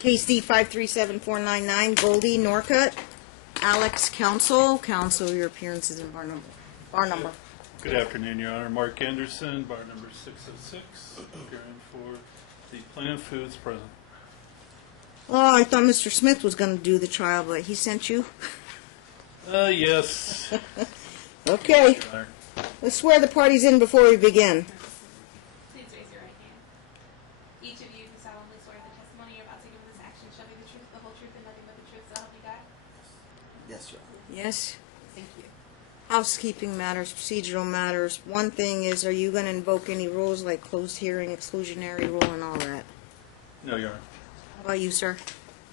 Case D 537499, Goldie, Norcutt. Alex, Counsel. Counsel, your appearance is in bar number. Good afternoon, Your Honor. Mark Anderson, bar number 606, appearing for the plaintiff who is present. Oh, I thought Mr. Smith was going to do the trial, but he sent you? Yes. Okay. Your Honor. Let's swear the parties in before we begin. Please raise your right hand. Each of you do solemnly swear the testimony you're about to give in this action shall be the truth, the whole truth, and nothing but the truth, so help you God? Yes, Your Honor. Yes. Thank you. Housekeeping matters, procedural matters. One thing is, are you going to invoke any rules like closed hearing, exclusionary rule, and all that? No, Your Honor. How about you, sir?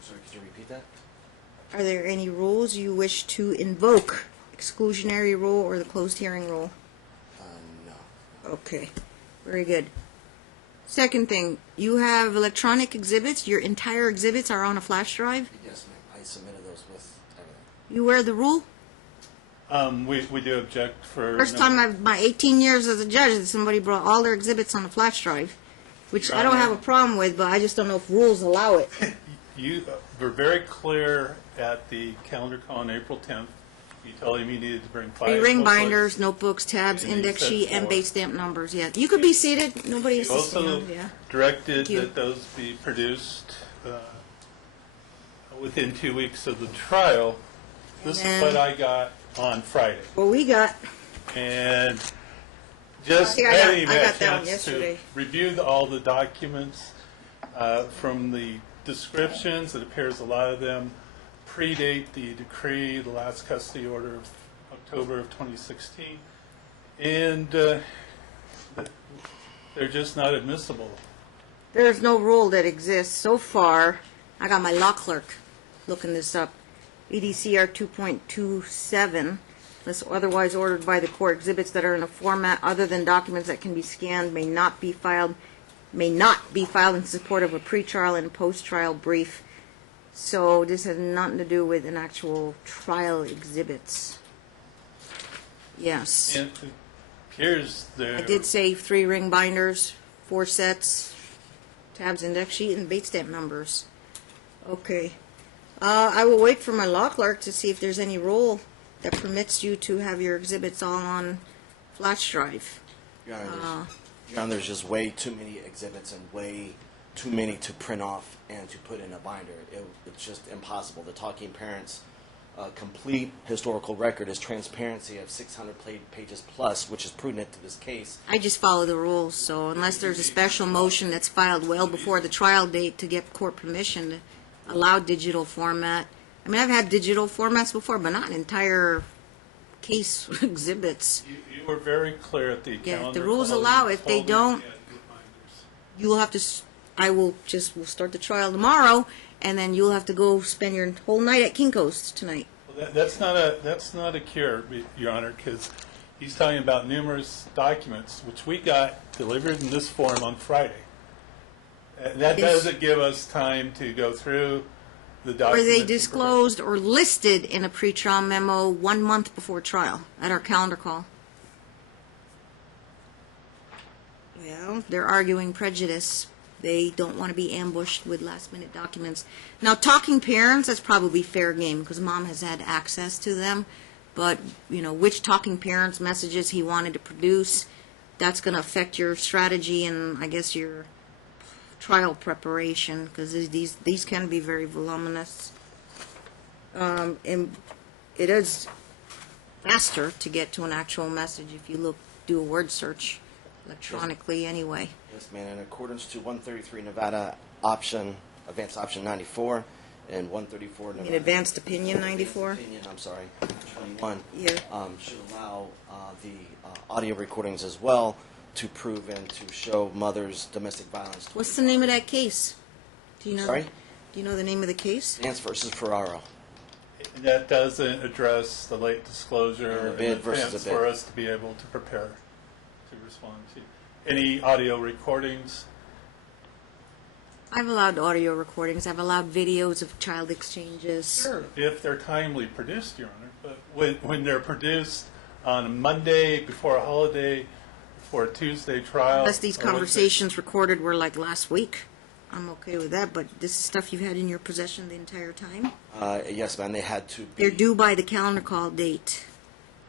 Sorry, could you repeat that? Are there any rules you wish to invoke? Exclusionary rule or the closed hearing rule? No. Okay, very good. Second thing, you have electronic exhibits. Your entire exhibits are on a flash drive. Yes, ma'am. I submitted those with everything. You wear the rule? We do object for... First time I've, my 18 years as a judge, that somebody brought all their exhibits on a flash drive, which I don't have a problem with, but I just don't know if rules allow it. You were very clear at the calendar call on April 10th. You told him you needed to bring 5 Three ring booklets. binders, notebooks, tabs, And you index said sheet, and 4. base stamp numbers. Yeah, you could be seated. Nobody has You to also stand. Yeah. directed Thank you. that those be produced within 2 weeks of the trial. This And is what I got on Friday. Well, we got. And just I think I having got had a that one chance to yesterday. review all the documents from the descriptions, it appears a lot of them predate the decree, the last custody order of October of 2016, and they're just not admissible. There's no rule that exists so far. I got my law clerk looking this up. EDCR 2.27, unless otherwise ordered by the court, exhibits that are in a format other than documents that can be scanned may not be filed in support of a pretrial and post-trial brief. So this has nothing to do with an actual trial exhibits. Yes. And it appears there... I did say 3 ring binders, 4 sets, tabs, index sheet, and base stamp numbers. Okay. I will wait for my law clerk to see if there's any rule that permits you to have your exhibits all on flash drive. Your Honor, there's just way too many exhibits and way too many to print off and to put in a binder. It's just impossible. The Talking Parents complete historical record is transparency of 600 pages plus, which is prudent to this case. I just follow the rules, so unless there's a special motion that's filed well before the trial date to get court permission to allow digital format. I mean, I've had digital formats before, but not entire case exhibits. You were very clear at the Yeah, calendar if the rules call. allow You it, if they told me don't, you had good binders. you will have to, we'll start the trial tomorrow, and then you'll have to go spend your whole night at Kinko's tonight. Well, that's not a cure, Your Honor, because he's talking about numerous documents which we got delivered in this form on Friday. That Yes. doesn't give us time to go through the Or documents. they and disclosed or listed in a pretrial memo 1 month before trial at our calendar call. Well, they're arguing prejudice. They don't want to be ambushed with last-minute documents. Now, talking parents, that's probably fair game because Mom has had access to them. But, you know, which talking parents messages he wanted to produce, that's going to affect your strategy and, I guess, your trial preparation because these can be very voluminous. And it is faster to get to an actual message if you do a word search electronically anyway. Yes, ma'am. In accordance to 133 Nevada Advanced Option 94 and 134 Nevada... In advanced opinion 94? Opinion, I'm sorry, 21, Yeah. should allow the audio recordings as well to prove and to show mothers' domestic violence. What's the name of that case? Do you know? Sorry? Do you know the name of the case? Nance versus Ferraro. That doesn't address the late disclosure And the and bid the versus chance the bid. for us to be able to prepare to respond to any audio recordings. I've allowed audio recordings. I've allowed videos of child exchanges. Sure, if they're timely produced, Your Honor. But when they're produced on a Monday before a holiday, for a Tuesday trial... Unless these or Wednesday- conversations recorded were like last week. I'm okay with that, but this is stuff you've had in your possession the entire time? Yes, ma'am. They had to be. They're due by the calendar call date.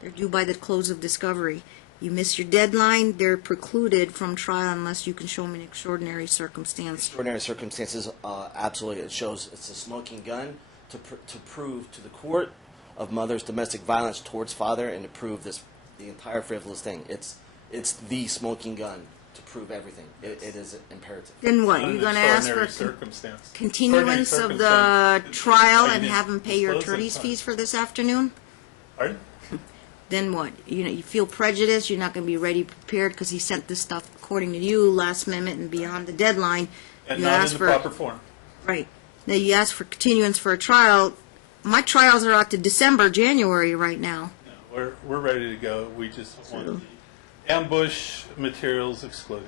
They're due by the close of discovery. You miss your deadline, they're precluded from trial unless you can show me an extraordinary circumstance. Extraordinary circumstances, absolutely. It shows it's a smoking gun to prove to the court of mother's domestic violence towards father and to prove the entire frivolous thing. It's the smoking gun to prove everything. It is imperative. Then what? An You're going to ask for extraordinary circumstance. continuance Extraordinary of the circumstance. trial I and didn't have him pay your disclose that attorney's time. fees for this afternoon? Pardon? Then what? You feel prejudiced, you're not going to be ready prepared because he sent this stuff according to you, last minute and beyond the deadline. And You not in ask the for proper form. Right. Now you ask for continuance for a trial. My trials are out to December, January right now. No, we're ready to go. We just want the ambush materials excluded.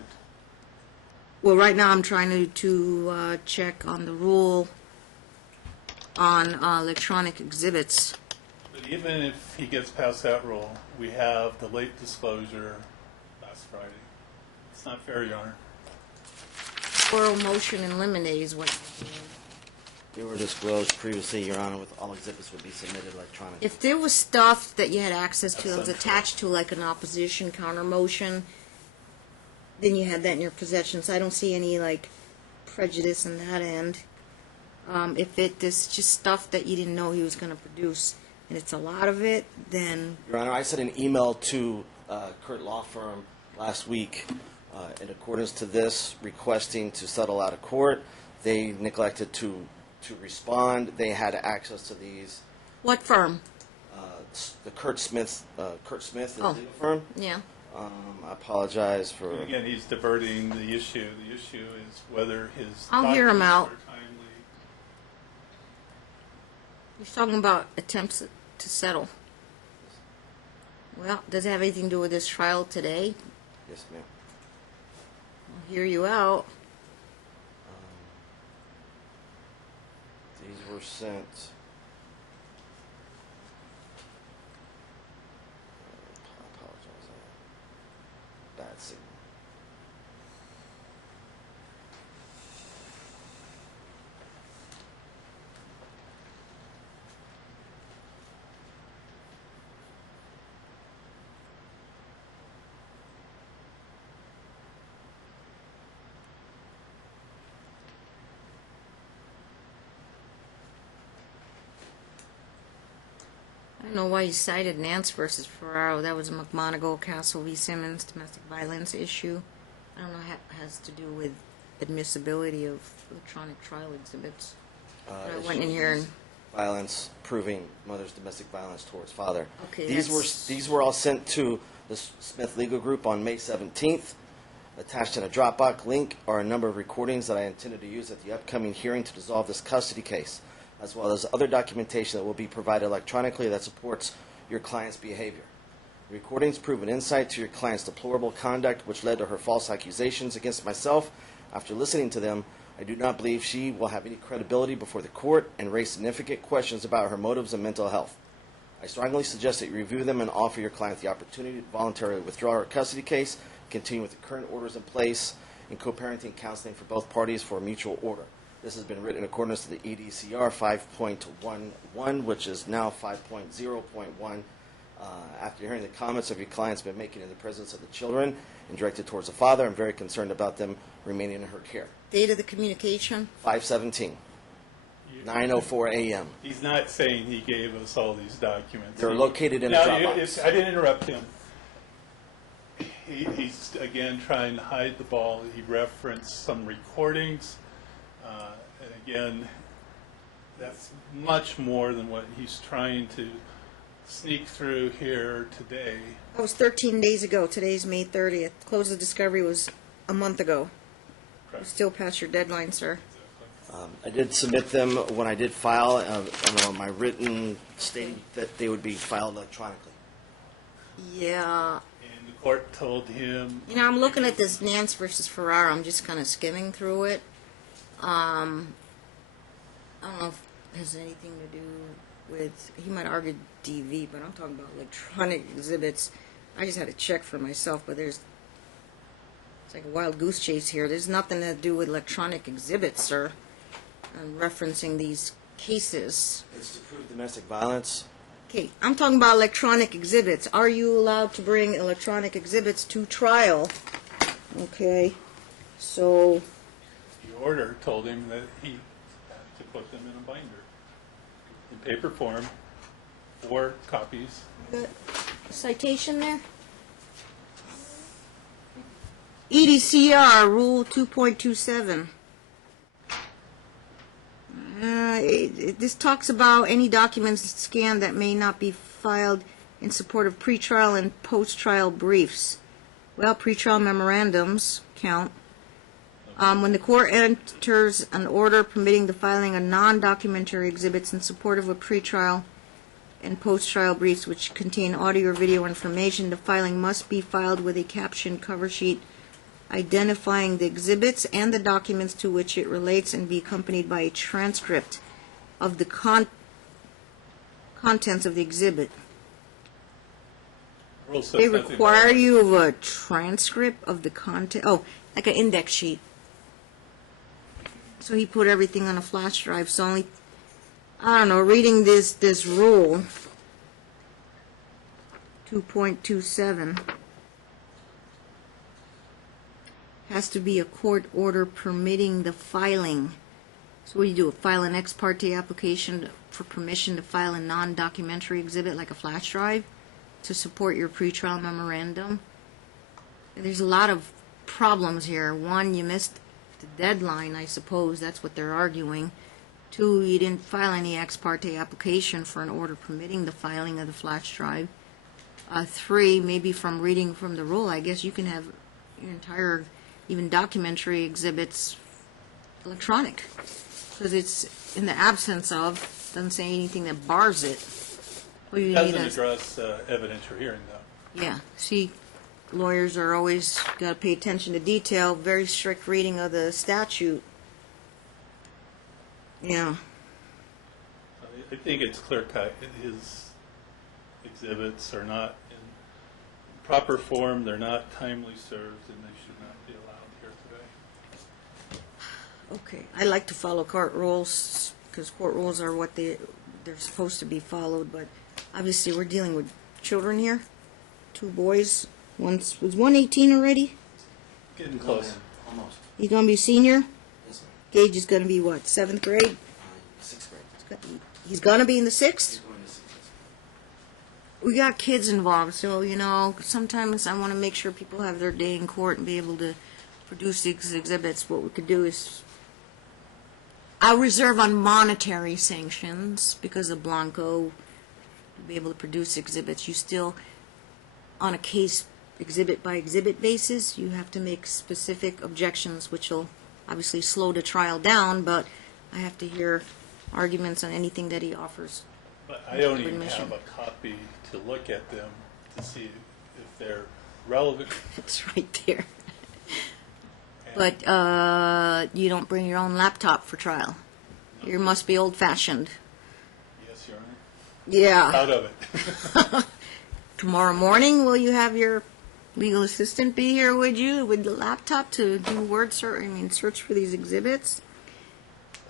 Well, right now I'm trying to check on the rule on electronic exhibits. But even if he gets past that rule, we have the late disclosure last Friday. It's not fair, Your Honor. Oral motion in limine is what. They were disclosed previously, Your Honor, with all exhibits would be submitted electronically. If there was stuff that you had access to that was That's unfair. attached to like an opposition counter motion, then you had that in your possession. So I don't see any like prejudice in that end. If it's just stuff that you didn't know he was going to produce, and it's a lot of it, then Your Honor, I sent an email to Kurt Law Firm last week in accordance to this, requesting to settle out of court. They neglected to respond. They had access to these. what firm? The Kurt Smith is Oh. legal firm. Yeah. I apologize for. And again, he's diverting the issue. The issue is whether his I'll hear him documents out. are timely. He's talking about attempts to settle. Well, does it have anything to do with this trial today? Yes, ma'am. I'll hear you out. These were sent. I apologize. Bad signal. I don't know why you cited Nance versus Ferraro. That was a McMonagle, Castle v. Simmons domestic violence issue. I don't know how it has to do with admissibility of electronic trial exhibits. I went in here and Violence, proving mother's domestic violence towards father. Okay, These were all sent to the Smith Legal Group on May 17th. Attached in a Dropbox link are a number of recordings that I intended to use at the upcoming hearing to dissolve this custody case, as well as other documentation that will be provided electronically that supports your client's behavior. The recordings prove an insight to your client's deplorable conduct, which led to her false accusations against myself. After listening to them, I do not believe she will have any credibility before the court and raise significant questions about her motives and mental health. I strongly suggest that you review them and offer your client the opportunity to voluntarily withdraw her custody case, continue with the current orders in place, and co-parenting counseling for both parties for a mutual order. This has been written in accordance to the EDCR 5.11, which is now 5.0.1. After hearing the comments of your clients been making in the presence of the children and directed towards the father, I'm very concerned about them remaining in her care. date of the communication. 5/17, 9:04 a.m. He's not saying he gave us all these documents. They're located in a Now, Dropbox. I didn't interrupt him. He's, again, trying to hide the ball. He referenced some recordings. And again, that's much more than what he's trying to sneak through here today. That was 13 days ago. Today's May 30th. Close of discovery was a month ago. You're still past your deadline, sir. I did submit them when I did file my written stating that they would be filed electronically. Yeah. And the court told him, You know, I'm looking at this Nance versus Ferraro. I'm just kind of skimming through it. I don't know if it has anything to do with, he might argue DV, but I'm talking about electronic exhibits. I just had to check for myself, but there's It's like a wild goose chase here. There's nothing to do with electronic exhibits, sir. I'm referencing these cases. It's to prove domestic violence. Okay, I'm talking about electronic exhibits. Are you allowed to bring electronic exhibits to trial? Okay, so The order told him that he had to put them in a binder, in paper form, 4 copies. got a citation there? EDCR Rule 2.27. This talks about any documents scanned that may not be filed in support of pretrial and post-trial briefs. Well, pretrial memorandums count. When the court enters an order permitting the filing of non-documentary exhibits in support of a pretrial and post-trial briefs which contain audio or video information, the filing must be filed with a captioned cover sheet identifying the exhibits and the documents to which it relates and be accompanied by a transcript of the contents of the exhibit. Rule says They nothing require about- you of a transcript of the content, like an index sheet. So he put everything on a flash drive, so only, I don't know, reading this rule, 2.27, has to be a court order permitting the filing. So what do you do, file an ex parte application for permission to file a non-documentary exhibit like a flash drive to support your pretrial memorandum? There's a lot of problems here. One, you missed the deadline, I suppose, that's what they're arguing. 2, you didn't file any ex parte application for an order permitting the filing of the flash drive. 3, maybe from reading from the rule, I guess you can have your entire, even documentary exhibits electronic, because it's in the absence of, doesn't say anything that bars it. Well, you Doesn't need a- address evidentiary hearing, though. Yeah, see, lawyers are always got to pay attention to detail, very strict reading of the statute. Yeah, I think it's clear cut. His exhibits are not in proper form, they're not timely served, and they should not be allowed here today. okay. I like to follow court rules, because court rules are what they're supposed to be followed, but obviously we're dealing with children here. 2 boys. Was one 18 already? Getting close. Almost. He's going to be a senior? Yes, ma'am. Gage is going to be what, 7th grade? 6th grade. He's going to be in the He's 6th? going to 6th. We got kids involved, so, sometimes I want to make sure people have their day in court and be able to produce these exhibits. What we could do is, I'll reserve on monetary sanctions because of Blanco, to be able to produce exhibits. You still, on a case exhibit by exhibit basis, you have to make specific objections, which will obviously slow the trial down, but I have to hear arguments on anything that he offers. But I don't even Admission. have a copy to look at them to see if they're relevant. It's right there. But you don't bring your own laptop for trial. You must be old-fashioned. Yes, Your Honor. Yeah. Proud of it. Tomorrow morning, will you have your legal assistant be here with you with the laptop to do search for these exhibits?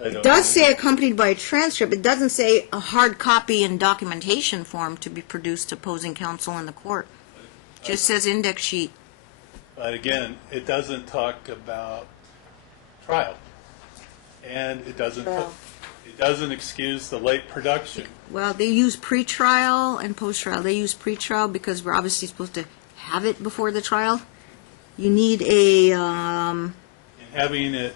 It does say accompanied by a transcript. It doesn't say a hard copy and documentation form to be produced to opposing counsel in the court. It just says index sheet. But again, it doesn't talk about trial, and it doesn't excuse the late production. Well, they use pre-trial and post-trial. They use pre-trial because we're obviously supposed to have it before the trial. You need a And having it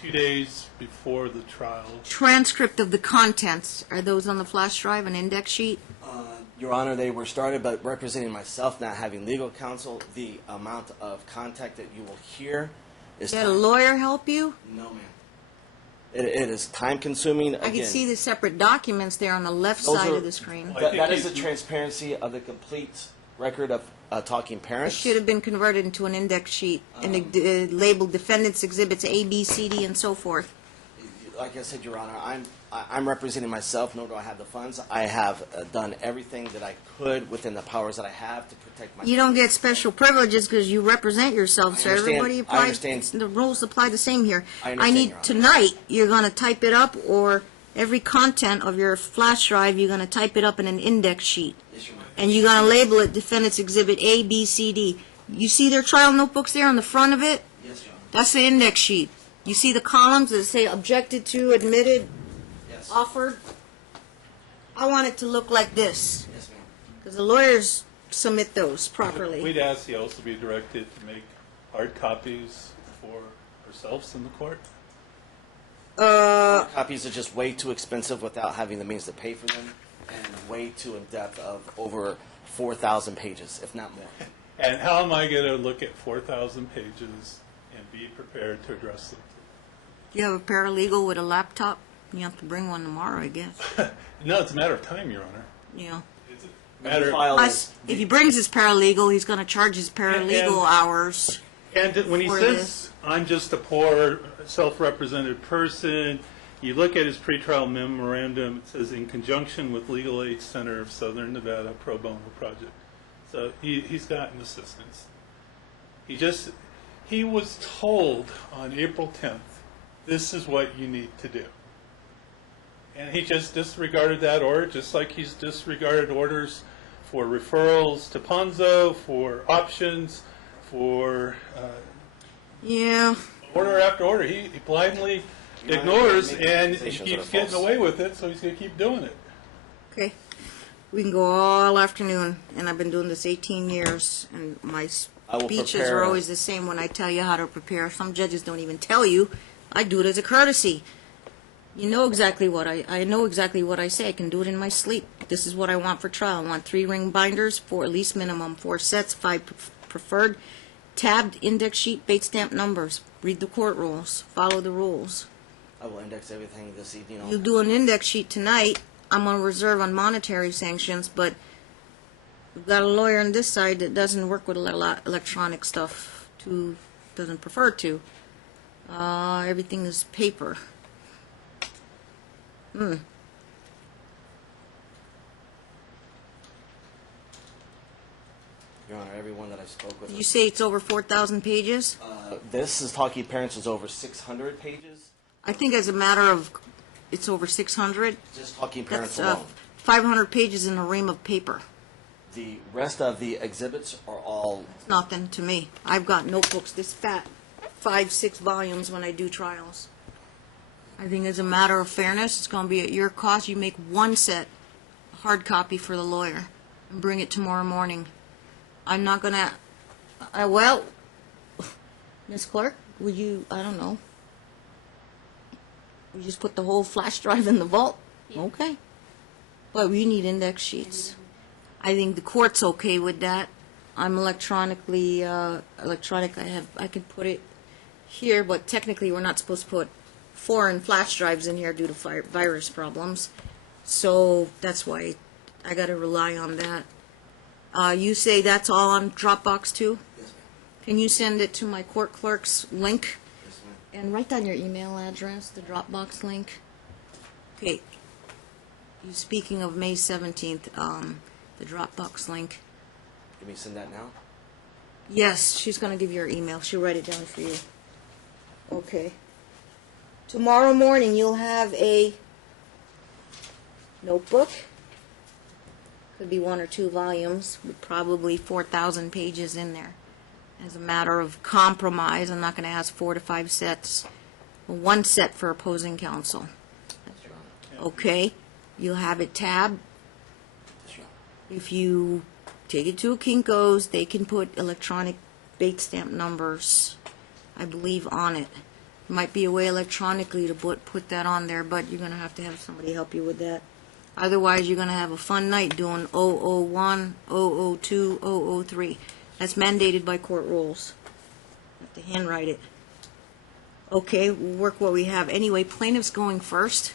2 days before the trial. transcript of the contents. Are those on the flash drive, an index sheet? Your Honor, they were started, but representing myself, not having legal counsel, the amount of contact that you will hear is... Did a lawyer help you? No, ma'am. It is time-consuming. I can see the separate documents there on the left Those side are- of the screen. Well, That is the transparency of the complete record of talking It parents. should have been converted into an index sheet and labeled defendants exhibits A, B, C, D, and so forth. like I said, Your Honor, I'm representing myself, nor do I have the funds. I have done everything that I could within the powers that I have to protect my. You don't get special privileges because you represent yourself, so understand. everybody I applies. understand. The rules apply the same here. I understand, need Your Honor. tonight. You're going to type it up, or every content of your flash drive, you're going to type it up in an index sheet, Yes, Your Honor. and you're going to label it Defendant's Exhibit A, B, C, D. You see their trial notebooks there on the front of it? Yes, Your Honor. That's the index sheet. You see the columns that say objected to, admitted, Yes. offered? I want it to look like this, Yes, ma'am. because the lawyers submit those properly. We'd ask you also be directed to make hard copies for ourselves in the court. Copies are just way too expensive without having the means to pay for them, and way too in depth of over 4,000 pages, if not more. And how am I going to look at 4,000 pages and be prepared to address them? You have a paralegal with a laptop? You have to bring one tomorrow, I guess. No, it's a matter of time, Your Honor. Yeah. It's a matter of... File Plus, is- if he brings his paralegal, he's going to charge his paralegal And- hours. And when he For says, this. I'm just a poor, self-represented person, you look at his pretrial memorandum, it says, in conjunction with Legal Aid Center of Southern Nevada Pro Bono Project. So he's gotten assistance. He was told on April 10th, this is what you need to do. And he just disregarded that order, just like he's disregarded orders for referrals to Ponzo, for options, for Yeah. order after order. He blindly You're not ignores, making and he accusations that keeps are getting false. away with it, so he's going to keep doing it. Okay. We can go all afternoon, and I've been doing this 18 years, and my I will speeches prepare- are always the same when I tell you how to prepare. Some judges don't even tell you. I do it as a courtesy. You know exactly what I know exactly what I say. I can do it in my sleep. This is what I want for trial. I want 3 ring binders, 4 at least minimum, 4 sets, 5 preferred, tabbed index sheet, bait stamp numbers. Read the court rules. Follow the rules. I will index everything this evening. You'll do an index sheet tonight. I'm going to reserve on monetary sanctions, but we've got a lawyer on this side that doesn't work with a lot electronic stuff, doesn't prefer to. Everything is paper. Your Honor, everyone that I spoke with. You say it's over 4,000 pages? This is Talking Parents is over 600 pages. I think as a matter of, it's over 600. Just Talking Parents That's alone. 500 pages in a ream of paper. The rest of the exhibits are all. It's nothing to me. I've got notebooks this fat, 5, 6 volumes when I do trials. I think as a matter of fairness, it's going to be at your cost. You make 1 set, hard copy for the lawyer, and bring it tomorrow morning. I'm not going to, well, Ms. Clark, would you, I don't know, we just put the whole flash drive in the vault? Okay. But we need index sheets. I think the court's okay with that. I'm electronic, I can put it here, but technically we're not supposed to put foreign flash drives in here due to virus problems. So that's why I got to rely on that. You say that's all on Dropbox too? Yes, ma'am. Can you send it to my court clerk's link? Yes, ma'am. And write down your email address, the Dropbox link. Okay. You speaking of May 17th, the Dropbox link. Can we send that now? Yes, she's going to give you her email. She'll write it down for you. Okay. Tomorrow morning you'll have a notebook. Could be 1 or 2 volumes with probably 4,000 pages in there. As a matter of compromise, I'm not going to ask 4 to 5 sets. 1 set for opposing counsel. Yes, Your Honor. Okay? You'll have it tabbed. Yes, Your Honor. If you take it to a Kinko's, they can put electronic bait stamp numbers, I believe, on it. Might be a way electronically to put that on there, but you're going to have somebody help you with that. Otherwise, you're going to have a fun night doing 001, 002, 003. That's mandated by court rules. You have to handwrite it. Okay, we'll work what we have. Anyway, plaintiff's going first.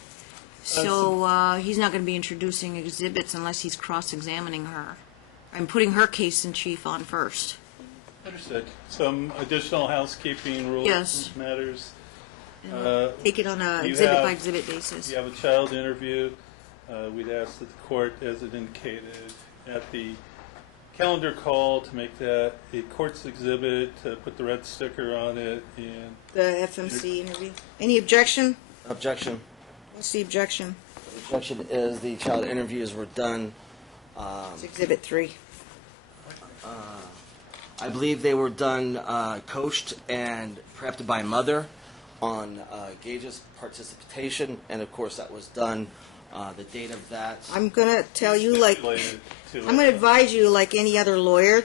So he's not going to be introducing exhibits unless he's cross-examining her. I'm putting her case in chief on first. Understood. Some additional housekeeping rules Yes. matters. Take it on a You exhibit have- by exhibit basis. You have a child interview. We'd ask that the court, as it indicated at the calendar call, to make that a court's exhibit, to put the red sticker on it, and The FMC interview. Any objection? Objection. What's the objection? Objection is the child interviews were done, It's exhibit 3. I believe they were done, coached and prepped by mother on Gage's participation, and of course that was done, the date of that. I'm going to tell you, like, stipulated to I'm going to advise you, like any other lawyer,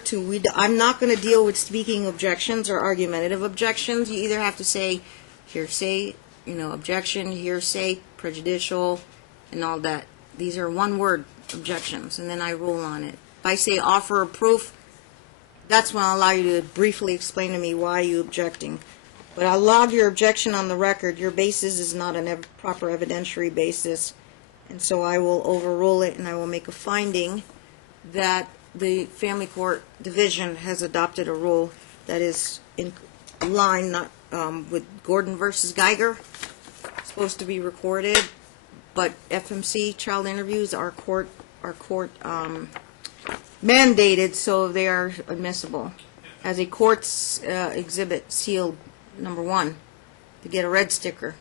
I'm not going to deal with speaking objections or argumentative objections. You either have to say hearsay, objection, hearsay, prejudicial, and all that. These are one-word objections, and then I rule on it. If I say offer of proof, that's when I'll allow you to briefly explain to me why you're objecting. But I'll log your objection on the record. Your basis is not a proper evidentiary basis, and so I will overrule it, and I will make a finding that the Family Court Division has adopted a rule that is in line not with Gordon versus Geiger. It's supposed to be recorded, but FMC child interviews are court mandated, so they are admissible as a court's exhibit sealed number 1 to get a red sticker.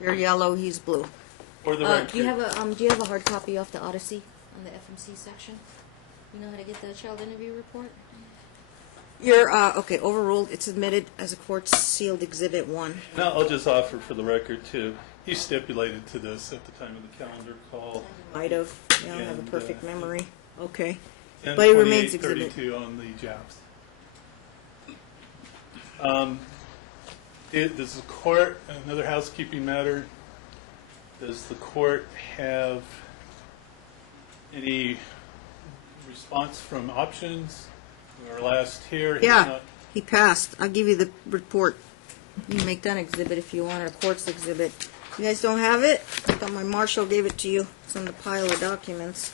You're yellow, he's blue. For the Do you record, have a hard copy off the Odyssey on the FMC section? You know how to get the child interview report? You're okay. Overruled. It's admitted as a court's sealed exhibit 1. now I'll just offer for the record too. He stipulated to this at the time of the calendar call. Might have. I don't have a And, perfect memory. Okay. And But it remains exhibit. 2832 on the JABs. Does the court, another housekeeping matter, does the court have any response from options? We were last here. He's Yeah, not- he passed. I'll give you the report. You can make that exhibit if you want, or court's exhibit. You guys don't have it? I thought my marshal gave it to you. It's in the pile of documents.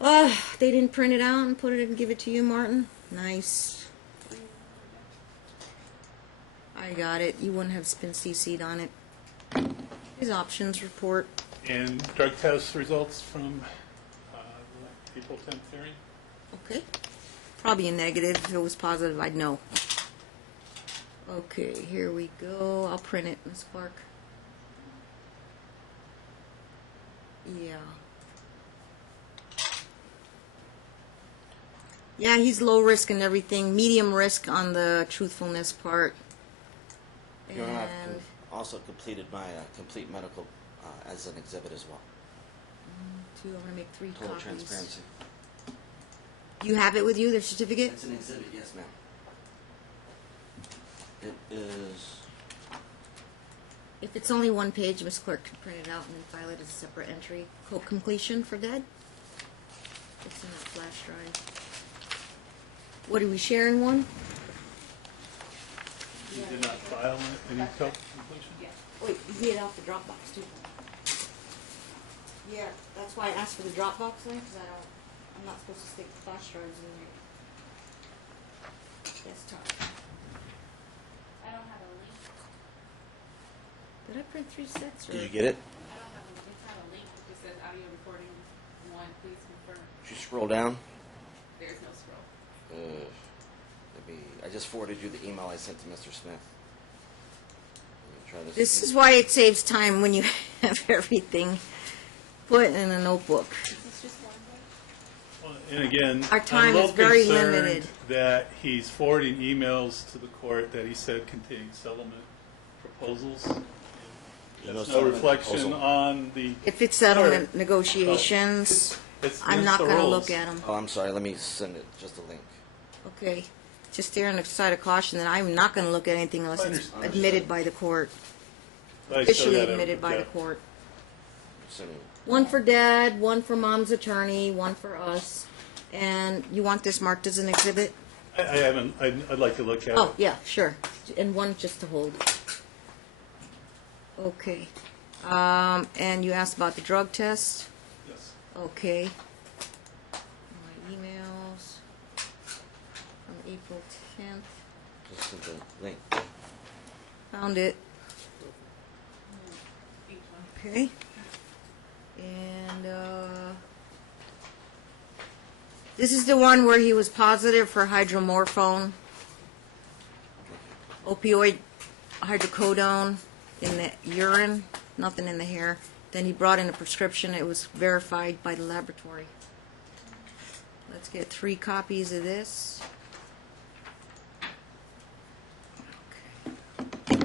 They didn't print it out and put it and give it to you, Martin? Nice. I got it. You wouldn't have been CC'd on it. His options report. And drug test results from the April 10th hearing? Okay. Probably a negative. If it was positive, I'd know. Okay, here we go. I'll print it, Ms. Clark. Yeah. Yeah, he's low risk and everything. Medium risk on the truthfulness part. You know, I've And also completed my complete medical as an exhibit as well. I'm going to make 3 Total copies. transparency. You have it with you, the certificate? It's an exhibit, yes, ma'am. It is. If it's only 1 page, Ms. Clerk can print it out and then file it as a separate entry. Code completion for dead? It's in that flash drive. What, are we sharing one? You did not file any completion? Wait, you get it off the Dropbox too. Yeah, that's why I asked for the Dropbox link, because I'm not supposed to stick the flash drives in there. Desktop. I don't have a link. Did I print 3 sets? Or? Did you get it? I don't have a, it's not a link. It just says audio recording 1, please confirm. Did you scroll down? There's no scroll. Maybe I just forwarded you the email I sent to Mr. Smith. Let me try this. This again. is why it saves time when you have everything put in a notebook. Is this just one page? Well, and again, Our time I'm a is little very concerned limited. that he's forwarding emails to the court that he said contained settlement proposals. There's no There's no settlement reflection proposal. on the. If it's settlement negotiations, It's I'm against not the going to rules. look at them. Oh, I'm sorry. Let me send it. Just a link. Okay. Just there on the side of caution that I'm not going to look at anything unless it's Understood. admitted by the court. But I still Officially gotta admitted by the object. court. Send me. One for Dad, one for Mom's attorney, one for us. And you want this marked as an exhibit? I haven't. I'd like to look at Oh, it. yeah, sure. And one just to hold. Okay. And you asked about the drug test? Yes. Okay. My emails from April 10th. Just send the link. Found it. Okay. And, this is the one where he was positive for hydromorphone, opioid hydrocodone in the urine, nothing in the hair. Then he brought in a prescription. It was verified by the laboratory. Let's get 3 copies of this. Okay.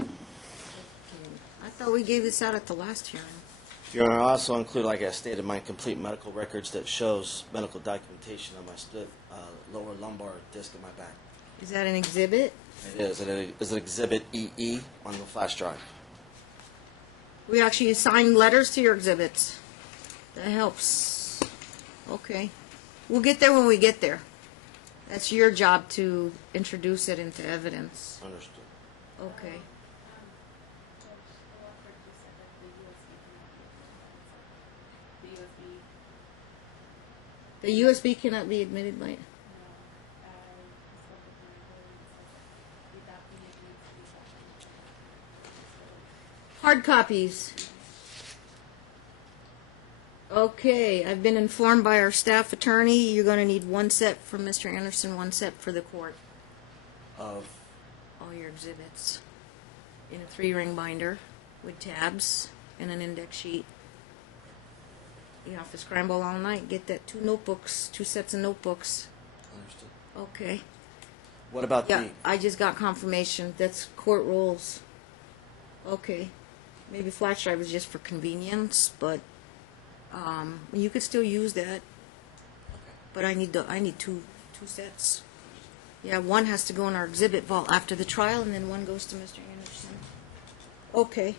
I thought we gave this out at the last hearing. Your Honor, I also include, like I stated, my complete medical records that shows medical documentation of my split lower lumbar disc in my back. Is that an exhibit? It is. It is Exhibit EE on the flash drive. We actually assign letters to your exhibits. That helps. Okay. We'll get there when we get there. That's your job to introduce it into evidence. Understood. Okay. The USB cannot be admitted by. Hard copies. Okay, I've been informed by our staff attorney, you're going to need 1 set for Mr. Anderson, 1 set for the court. Of All your exhibits. In a 3-ring binder with tabs and an index sheet. You have to scramble all night, get that 2 notebooks, 2 sets of notebooks. understood. Okay. What about Yeah, the? I just got confirmation. That's court rules. Okay. Maybe flash drive is just for convenience, but you could still use that. But I need 2 sets. Yeah, 1 has to go in our exhibit vault after the trial, and then 1 goes to Mr. Anderson. Okay.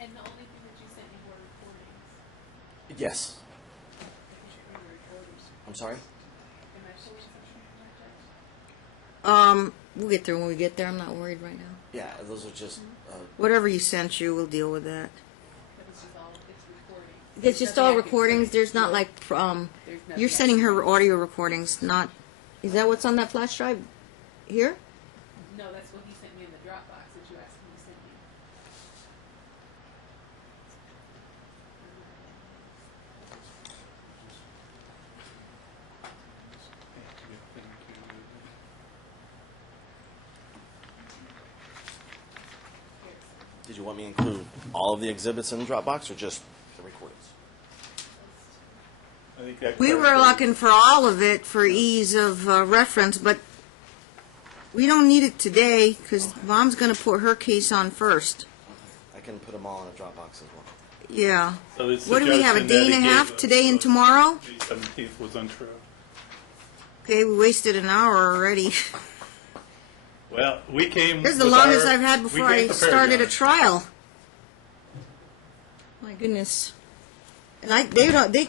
And the only thing that you sent me were recordings. Yes. I'm sorry. Am I showing something? We'll get there when we get there. I'm not worried right now. Yeah, those are just. Whatever you sent you, we'll deal with that. It's just all, it's recordings. It's just all recordings. There's not like, you're sending her audio recordings, not, is that what's on that flash drive here? No, that's what he sent me in the Dropbox that you asked him to send me. Did you want me to include all of the exhibits in the Dropbox or just the recordings? I think that We were clarifies- looking for all of it for ease of reference, but we don't need it today because Mom's going to put her case on first. I can put them all in a Dropbox as well. Yeah. So the What do we have, a suggestion day and that a he half, gave us today and was tomorrow? May 17th was untrue. Okay, we wasted an hour already. Well, we came. This is the with longest our- I've had we before came I prepared, started Your a trial. My goodness. And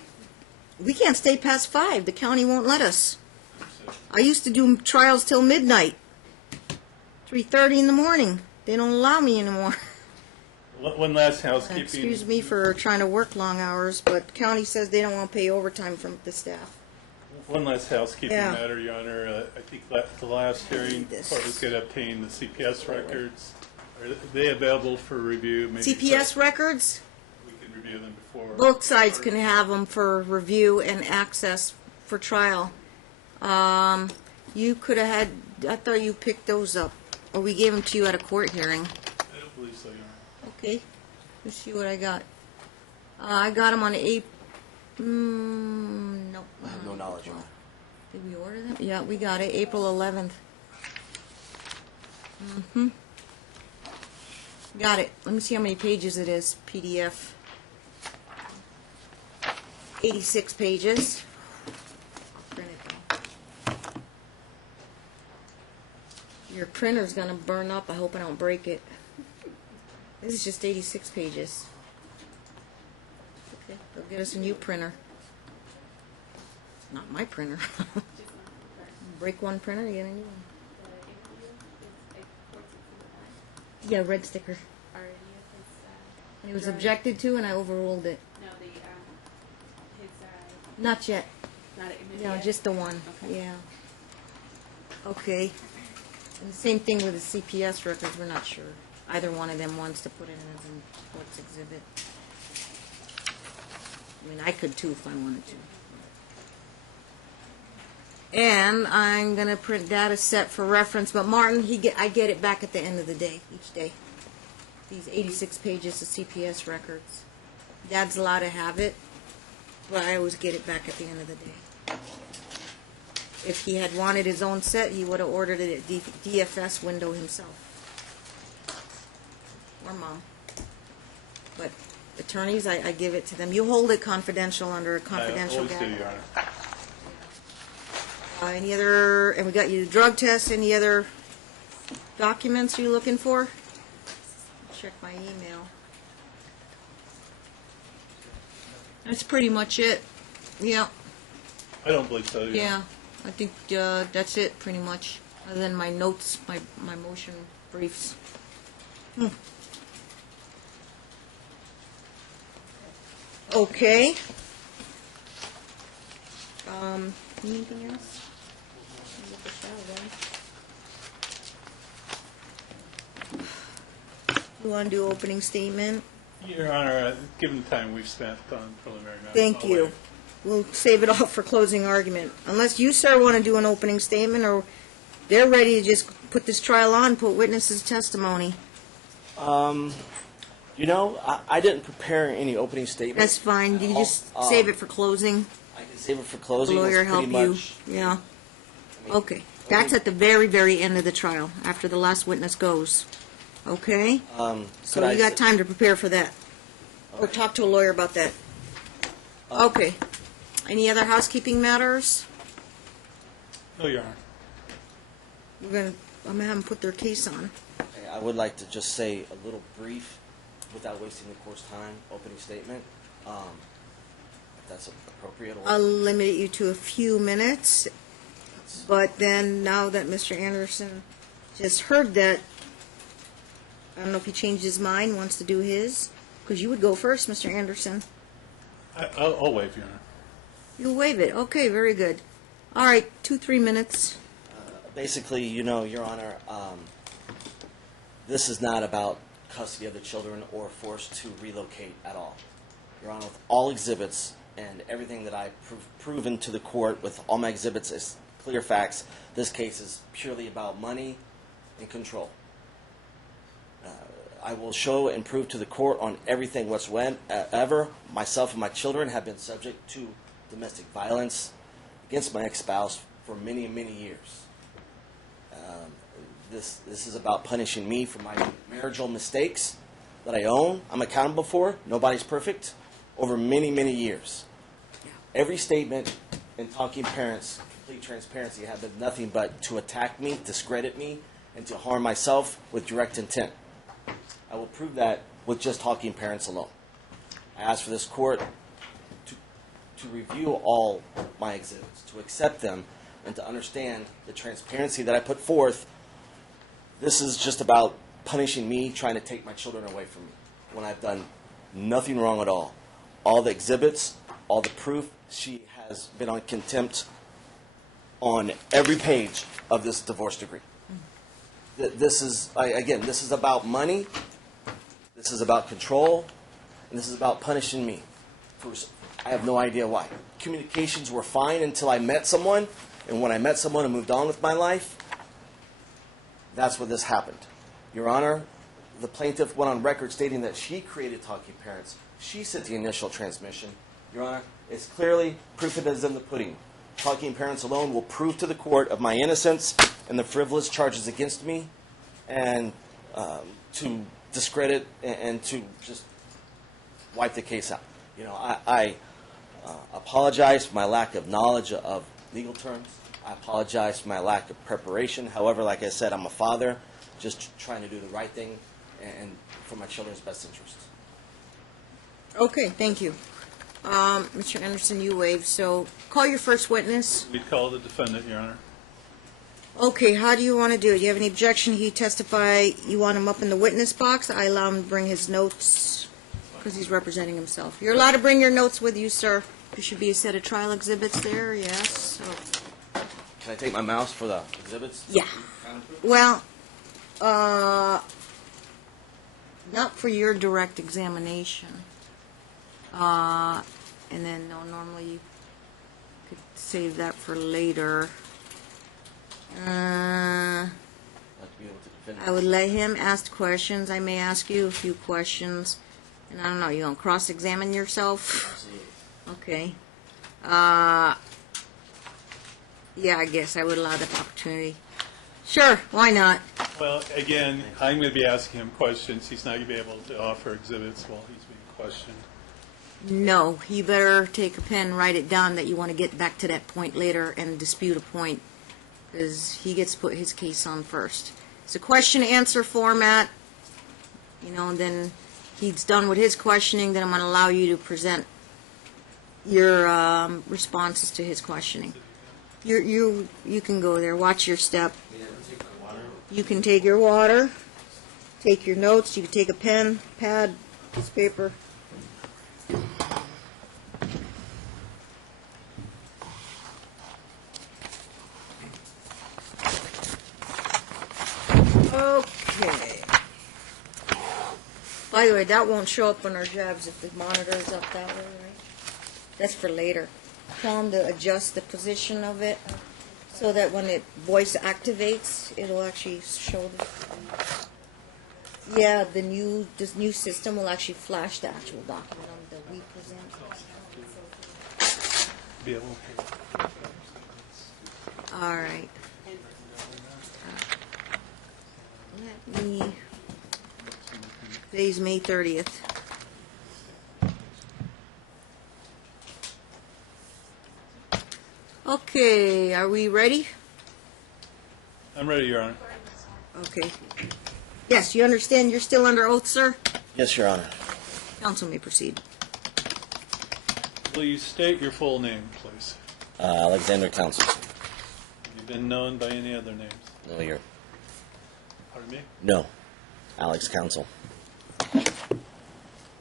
we can't stay past 5. The county won't let us. Honor. I used to do trials till midnight, 3:30 in the morning. They don't allow me anymore. One last housekeeping. Excuse me for trying to work long hours, but the county says they don't want to pay overtime from the staff. One last housekeeping Yeah. matter, Your Honor. I think the last hearing, This. court was going to obtain the CPS records. Are they available for review? Maybe CPS records, we can review them before. both sides can have them for review and access for trial. You could have had, I thought you picked those up, or we gave them to you at a court hearing. I don't believe so, Your Honor. Okay, let's see what I got. I got them on April. Nope. I have no knowledge on that. Did we order them? Yeah, we got it, April 11th. Mm-hmm. Got it. Let me see how many pages it is, PDF. 86 pages. Print it though. Your printer's gonna burn up. I hope I don't break it. This is just 86 pages. Okay, they'll get us a new printer. Not my printer. Break one printer, you get a new one. Yeah, red sticker. It was objected to, and I overruled it. No, Not yet. not admitted No, yet? just the one. Okay. Yeah. Okay. And the same thing with the CPS records. We're not sure. Either one of them wants to put it in as a court's exhibit. I mean, I could too if I wanted to. And I'm gonna print data set for reference, but Martin, I get it back at the end of the day, each day. These 86 pages of CPS records. Dad's allowed to have it, but I always get it back at the end of the day. If he had wanted his own set, he would have ordered it at DFS window himself. Or Mom. But attorneys, I give it to them. You hold it confidential under a confidential I always do, gag. Your Honor. Any other, and we got you drug tests, any other documents you looking for? Check my email. That's pretty much it. Yeah, I don't believe so, Your Honor. yeah. I think that's it, pretty much, other than my notes, my motion briefs. Okay. Anything else? Look at that one. You want to do opening statement? Your Honor, given the time we've spent on preliminary matters. Thank I'll you. waive. We'll save it all for closing argument. Unless you, sir, want to do an opening statement, or they're ready to just put this trial on, put witnesses' testimony. You know, I didn't prepare any opening statement. That's fine. You just save it for closing. I can save it for The closing. lawyer That's help pretty you. much- Yeah. I mean, Okay. That's at the very, very end of the trial, after the last witness goes. Okay? So could I you got say- time to prepare for that. Or talk to a lawyer about that. Okay. Any other housekeeping matters? No, Your Honor. I'm gonna have them put their case on. Okay, I would like to just say a little brief, without wasting the court's time, opening statement, if that's appropriate. Or I'll limit you to a few minutes, but then now that Mr. Anderson just heard that, I don't know if he changed his mind, wants to do his, because you would go first, Mr. Anderson. I'll waive, Your Honor. You'll waive it. Okay, very good. All right, 2-3 minutes. Basically, you know, Your Honor, this is not about custody of the children or forced to relocate at all. Your Honor, with all exhibits and everything that I've proven to the court with all my exhibits as clear facts, this case is purely about money and control. I will show and prove to the court on everything whatsoever. Myself and my children have been subject to domestic violence against my ex-spouse for many, many years. This is about punishing me for my marital mistakes that I own, I'm accountable for. Nobody's perfect. Over many, many years. Every statement in Talking Parents, complete transparency, have been nothing but to attack me, discredit me, and to harm myself with direct intent. I will prove that with just Talking Parents alone. I ask for this court to review all my exhibits, to accept them, and to understand the transparency that I put forth. This is just about punishing me, trying to take my children away from me, when I've done nothing wrong at all. All the exhibits, all the proof, she has been on contempt on every page of this divorce decree. This is, again, this is about money, this is about control, and this is about punishing me. I have no idea why. Communications were fine until I met someone, and when I met someone and moved on with my life, that's when this happened. Your Honor, the plaintiff went on record stating that she created Talking Parents. She sent the initial transmission. Your Honor, it's clearly proof is in the pudding. Talking Parents alone will prove to the court of my innocence and the frivolous charges against me, and to discredit and to just wipe the case out. You know, I apologize for my lack of knowledge of legal terms. I apologize for my lack of preparation. However, like I said, I'm a father, just trying to do the right thing and for my children's best interests. Okay, thank you. Mr. Anderson, you waived, so call your first witness. We'd call the defendant, Your Honor. Okay, how do you want to do it? Do you have any objection? He testify, you want him up in the witness box? I allow him to bring his notes because he's representing himself. You're allowed to bring your notes with you, sir. There should be a set of trial exhibits there, yes. So. Can I take my mouse for the exhibits? Yeah. Well, not for your direct examination. and then, no, normally you could save that for later. Like to be able to defend I would let him ask questions. I may ask you a few questions. And I don't know, you gonna cross-examine yourself? Absolutely. Okay. Yeah, I guess I would allow that opportunity. Sure, why not? Well, again, I'm going to be asking him questions. He's not going to be able to offer exhibits while he's being questioned. No, you better take a pen, write it down that you want to get back to that point later and dispute a point, because he gets to put his case on first. It's a question-answer format, and then he's done with his questioning, then I'm going to allow you to present your responses to his questioning. You can go there. Watch your step. You can take your water, take your notes. You can take a pen, pad, piece of paper. Okay. By the way, that won't show up on our jobs if the monitor is up that way, right? That's for later. Tell them to adjust the position of it so that when it voice activates, it'll actually show the. Yeah, this new system will actually flash the actual document that we present. Be able to. All right. Let me. Today's May 30th. Okay, are we ready? I'm ready, Your Honor. Okay. Yes, you understand you're still under oath, sir? Yes, Your Honor. Counsel may proceed. Will you state your full name, please? Alexander Counsel. Have you been known by any other names? No, you're. Pardon me? No. Alex Counsel.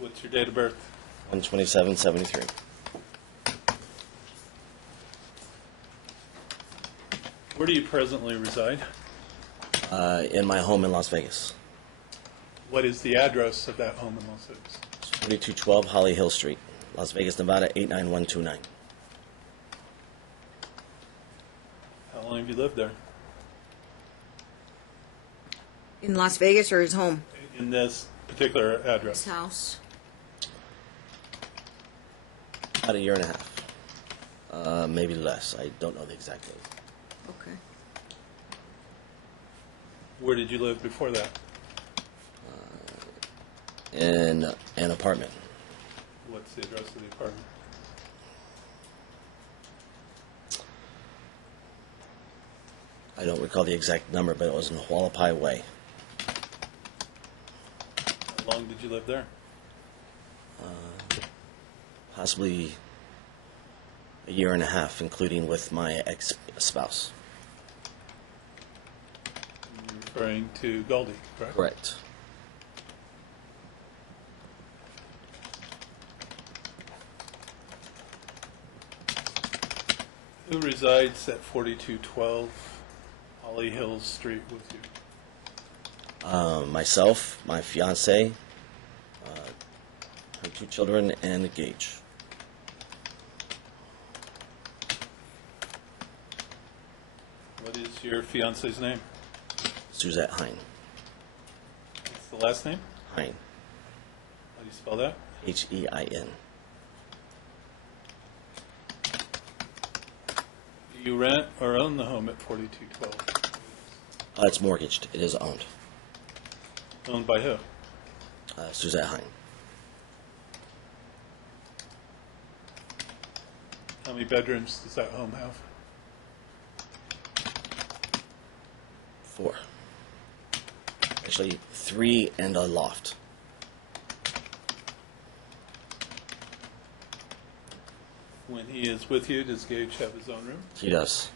What's your date of birth? 12773. Where do you presently reside? In my home in Las Vegas. What is the address of that home in Las Vegas? 4212 Holly Hill Street, Las Vegas, Nevada 89129. How long have you lived there? In Las Vegas or his home? In this particular His address? house. About a year and a half. Maybe less. I don't know the exact date. Okay. Where did you live before that? In an apartment. What's the address of the apartment? I don't recall the exact number, but it was in Hualapai Way. How long did you live there? Possibly a year and a half, including with my ex-spouse. You're referring to Goldie, correct? Correct. Who resides at 4212 Holly Hills Street with you? Myself, my fiance, her 2 children, and Gage. What is your fiance's name? Suzette Hine. What's the last name? Hine. How do you spell that? H-E-I-N. Do you rent or own the home at 4212? It's mortgaged. It is owned. Owned by who? Suzette Hine. How many bedrooms does that home have? 4. Actually, 3 and a loft. When he is with you, does Gage have his own room? He does.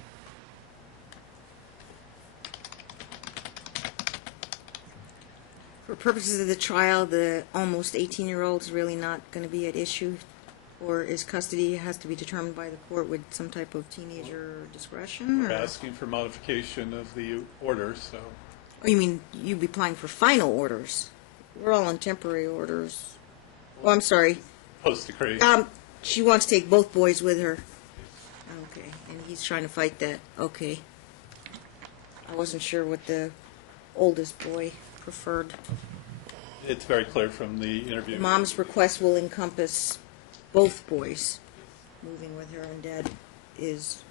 For purposes of the trial, the almost 18-year-old is really not going to be at issue, or is custody has to be determined by the court with some type of teenager discretion? We're Or? asking for modification of the order, so Oh, you mean you'd be applying for final orders? We're all on temporary orders. Oh, I'm sorry. post decree. She wants to take both boys with her. Okay, and he's trying to fight that. Okay. I wasn't sure what the oldest boy preferred. It's very clear from the interview. Mom's request will encompass both boys moving with her, and Dad is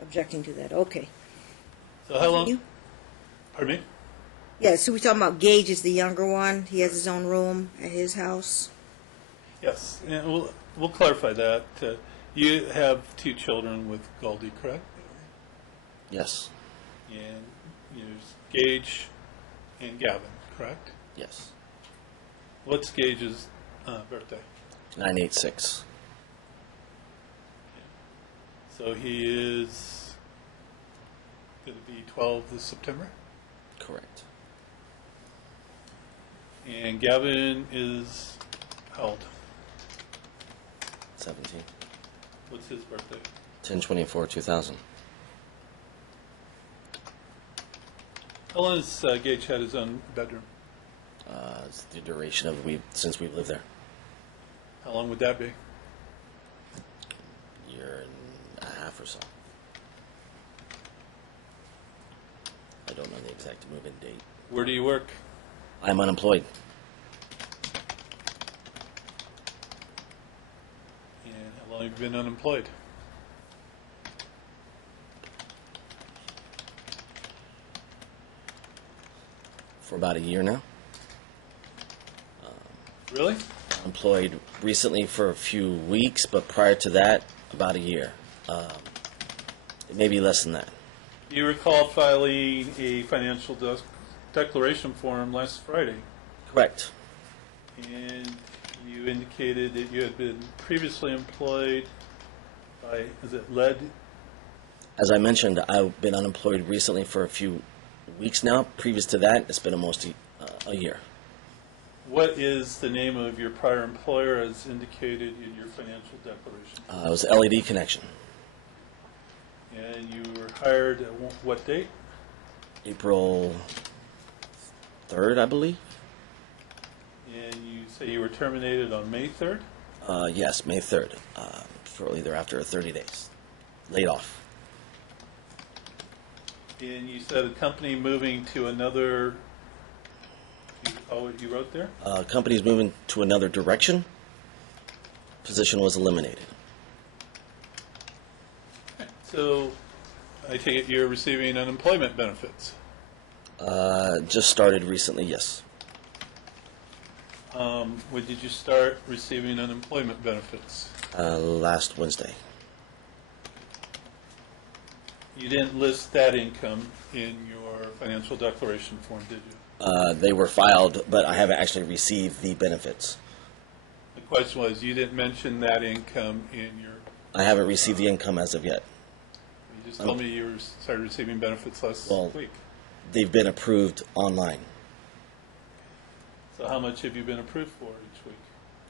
objecting to that. Okay. So how long? You? Pardon me? Yeah, so we're talking about Gage is the younger one. He has his own room at his house. Yes, and we'll clarify that. You have 2 children with Goldie, correct? Yes. And there's Gage and Gavin, correct? Yes. What's Gage's birthday? 986. So he is going to be 12 this September? Correct. And Gavin is how old? 17. What's his birthday? 10/24/2000. How long has Gage had his own bedroom? It's the duration of since we've lived there. How long would that be? Year and a half or so. I don't know the exact move-in date. Where do you work? I'm unemployed. And how long have you been unemployed? For about a year now. Really? Employed recently for a few weeks, but prior to that, about a year. Maybe less than that. You recall filing a financial declaration form last Friday, Correct. and you indicated that you had been previously employed by, is it LED? As I mentioned, I've been unemployed recently for a few weeks now. Previous to that, it's been almost a year. What is the name of your prior employer as indicated in your financial declaration? It was LED Connection. And you were hired at what date? April 3rd, I believe. And you say you were terminated on May 3rd? Yes, May 3rd. Shortly thereafter, 30 days. Laid off. And you said a company moving to another, do you recall what you wrote there? Company's moving to another direction. Position was eliminated. So I take it you're receiving unemployment benefits. Just started recently, yes. When did you start receiving unemployment benefits? Last Wednesday. You didn't list that income in your financial declaration form, did you? They were filed, but I haven't actually received the benefits. The question was, you didn't mention that income in your, I haven't received the income as of yet. you just told me you started receiving benefits last week. They've been approved online. So how much have you been approved for each week?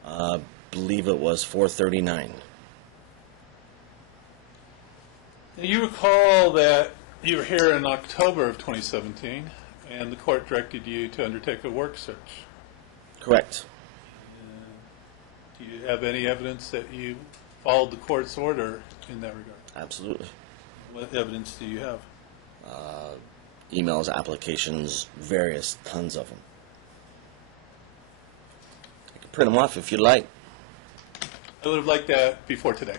I believe it was $439. Now, you recall that you were here in October of 2017, and the court directed you to undertake a work search. Correct. Do you have any evidence that you followed the court's order in that regard? Absolutely. What evidence do you have? Emails, applications, various, tons of them. I can print them off if you'd like. I would have liked that before today.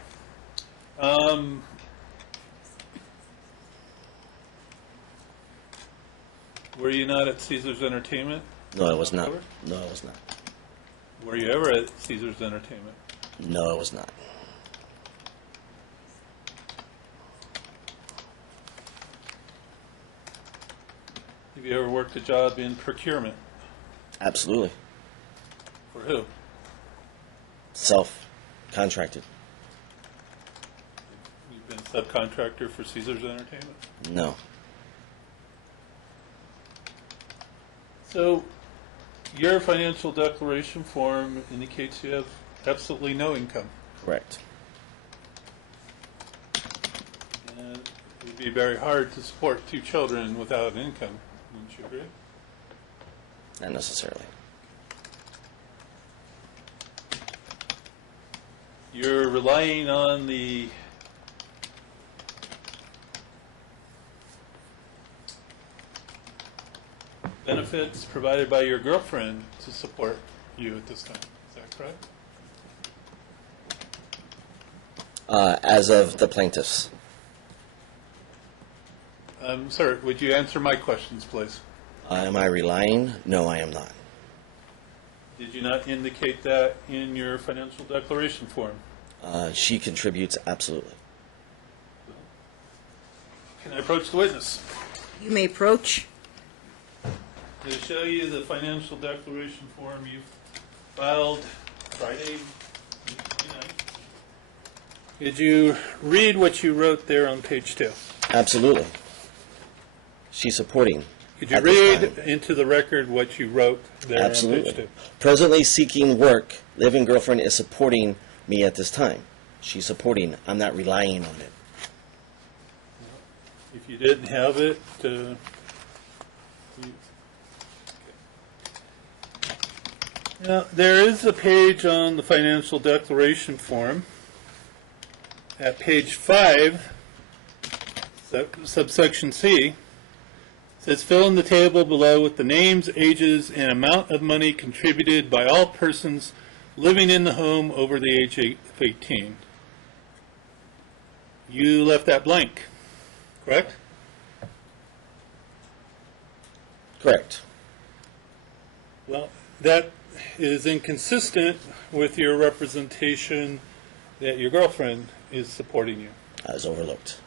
Were you not at Caesars Entertainment? No, I was not. October? No, I was not. Were you ever at Caesars Entertainment? No, I was not. Have you ever worked a job in procurement? Absolutely. For who? Self-contracted. You've been a subcontractor for Caesars Entertainment? No. So, your financial declaration form indicates you have absolutely no income. Correct. And it would be very hard to support 2 children without an income. Wouldn't you agree? Not necessarily. You're relying on the benefits provided by your girlfriend to support you at this time. Is that correct? As of the plaintiffs. Sir, would you answer my questions, please? Am I relying? No, I am not. Did you not indicate that in your financial declaration form? She contributes absolutely. Can I approach the witness? You may approach. To show you the financial declaration form you filed Friday night. Did you read what you wrote there on page 2? Absolutely. She's supporting. Could you at this read time. into the record what you wrote there on page 2? Absolutely. Presently seeking work, living girlfriend is supporting me at this time. She's supporting. I'm not relying on it. If you didn't have it, Now, there is a page on the financial declaration form at page 5, subsection C. It says, fill in the table below with the names, ages, and amount of money contributed by all persons living in the home over the age of 18. You left that blank, correct? Correct. Well, that is inconsistent with your representation that your girlfriend is supporting you. I was overlooked.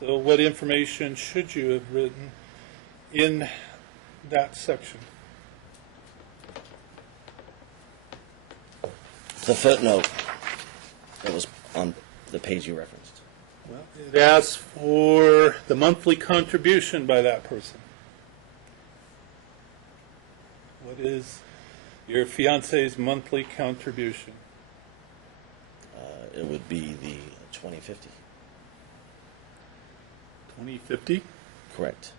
So what information should you have written in that section? The footnote that was on the page you referenced. Well, it asks for the monthly contribution by that person. What is your fiance's monthly contribution? It would be the 2050. 2050? Correct.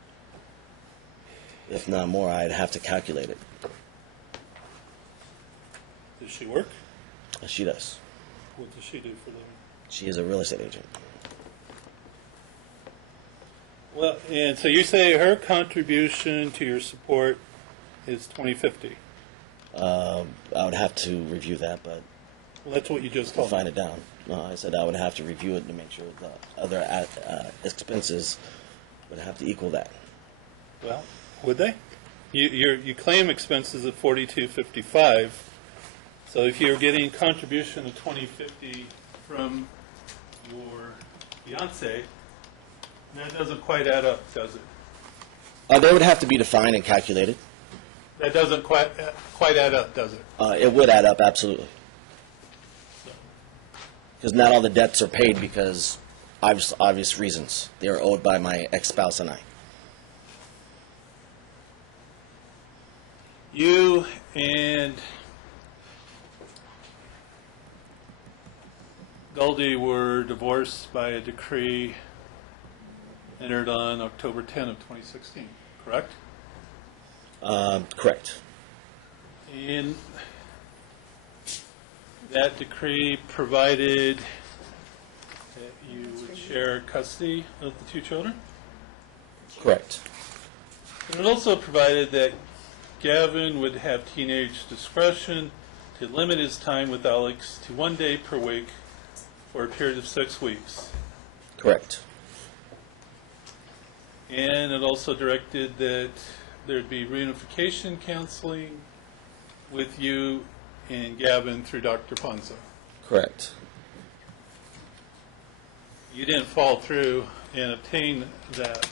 If not more, I'd have to calculate it. Does she work? She does. What does she do for a living? She is a real estate agent. Well, and so you say her contribution to your support is 2050. I would have to review that, but Well, that's what you just I'll told me. find it down. No, I said I would have to review it to make sure the other expenses would have to equal that. Well, would they? You claim expenses of 4255. So if you're getting contribution of 2050 from your fiance, that doesn't quite add up, does it? They would have to be defined and calculated. That doesn't quite add up, does it? It would add up, absolutely. Because not all the debts are paid because obvious reasons. They are owed by my ex-spouse and I. You and Goldie were divorced by a decree entered on October 10 of 2016, correct? Correct. And that decree provided that you would share custody of the two children? Correct. And it also provided that Gavin would have teenage discretion to limit his time with Alex to 1 day per week for a period of 6 weeks. Correct. And it also directed that there'd be reunification counseling with you and Gavin through Dr. Ponzo. Correct. You didn't follow through and obtain that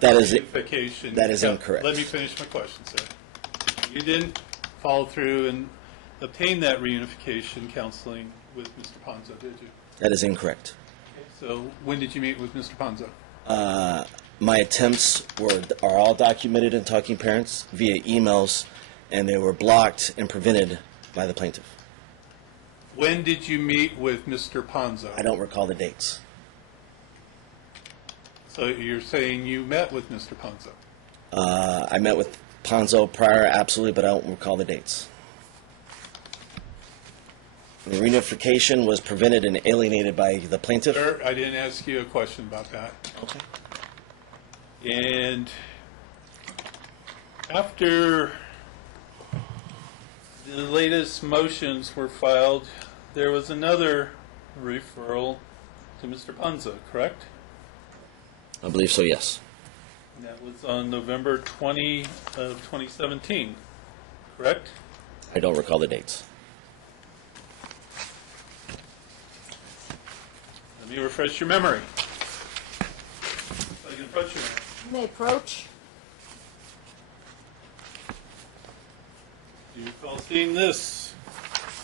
That is reunification. that is incorrect. Let me finish my question, sir. You didn't follow through and obtain that reunification counseling with Mr. Ponzo, did you? That is incorrect. So when did you meet with Mr. Ponzo? My attempts are all documented in Talking Parents via emails, and they were blocked and prevented by the plaintiff. When did you meet with Mr. Ponzo? I don't recall the dates. So you're saying you met with Mr. Ponzo? I met with Ponzo prior, absolutely, but I don't recall the dates. The reunification was prevented and alienated by the plaintiff. Sir, I didn't ask you a question about that. Okay. And after the latest motions were filed, there was another referral to Mr. Ponzo, correct? I believe so, yes. And that was on November 20 of 2017, correct? I don't recall the dates. Let me refresh your memory. So you can approach your memory. You may approach. Do you recall seeing this?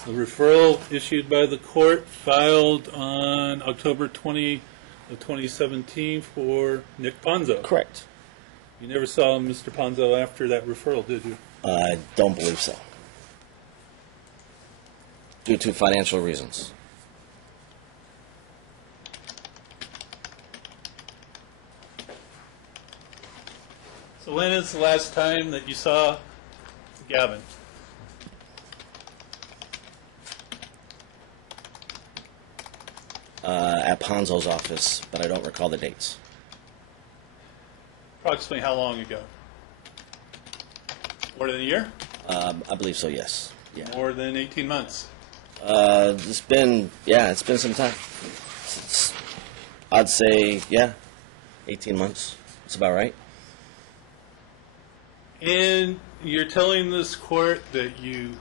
The referral issued by the court filed on October 20 of 2017 for Nick Ponzo. Correct. You never saw Mr. Ponzo after that referral, did you? I don't believe so. Due to financial reasons. So when is the last time that you saw Gavin? At Ponzo's office, but I don't recall the dates. Approximately how long ago? More than a year? I believe so, yes. Yeah. More than 18 months? It's been some time. I'd say, 18 months. That's about right. And you're telling this court that you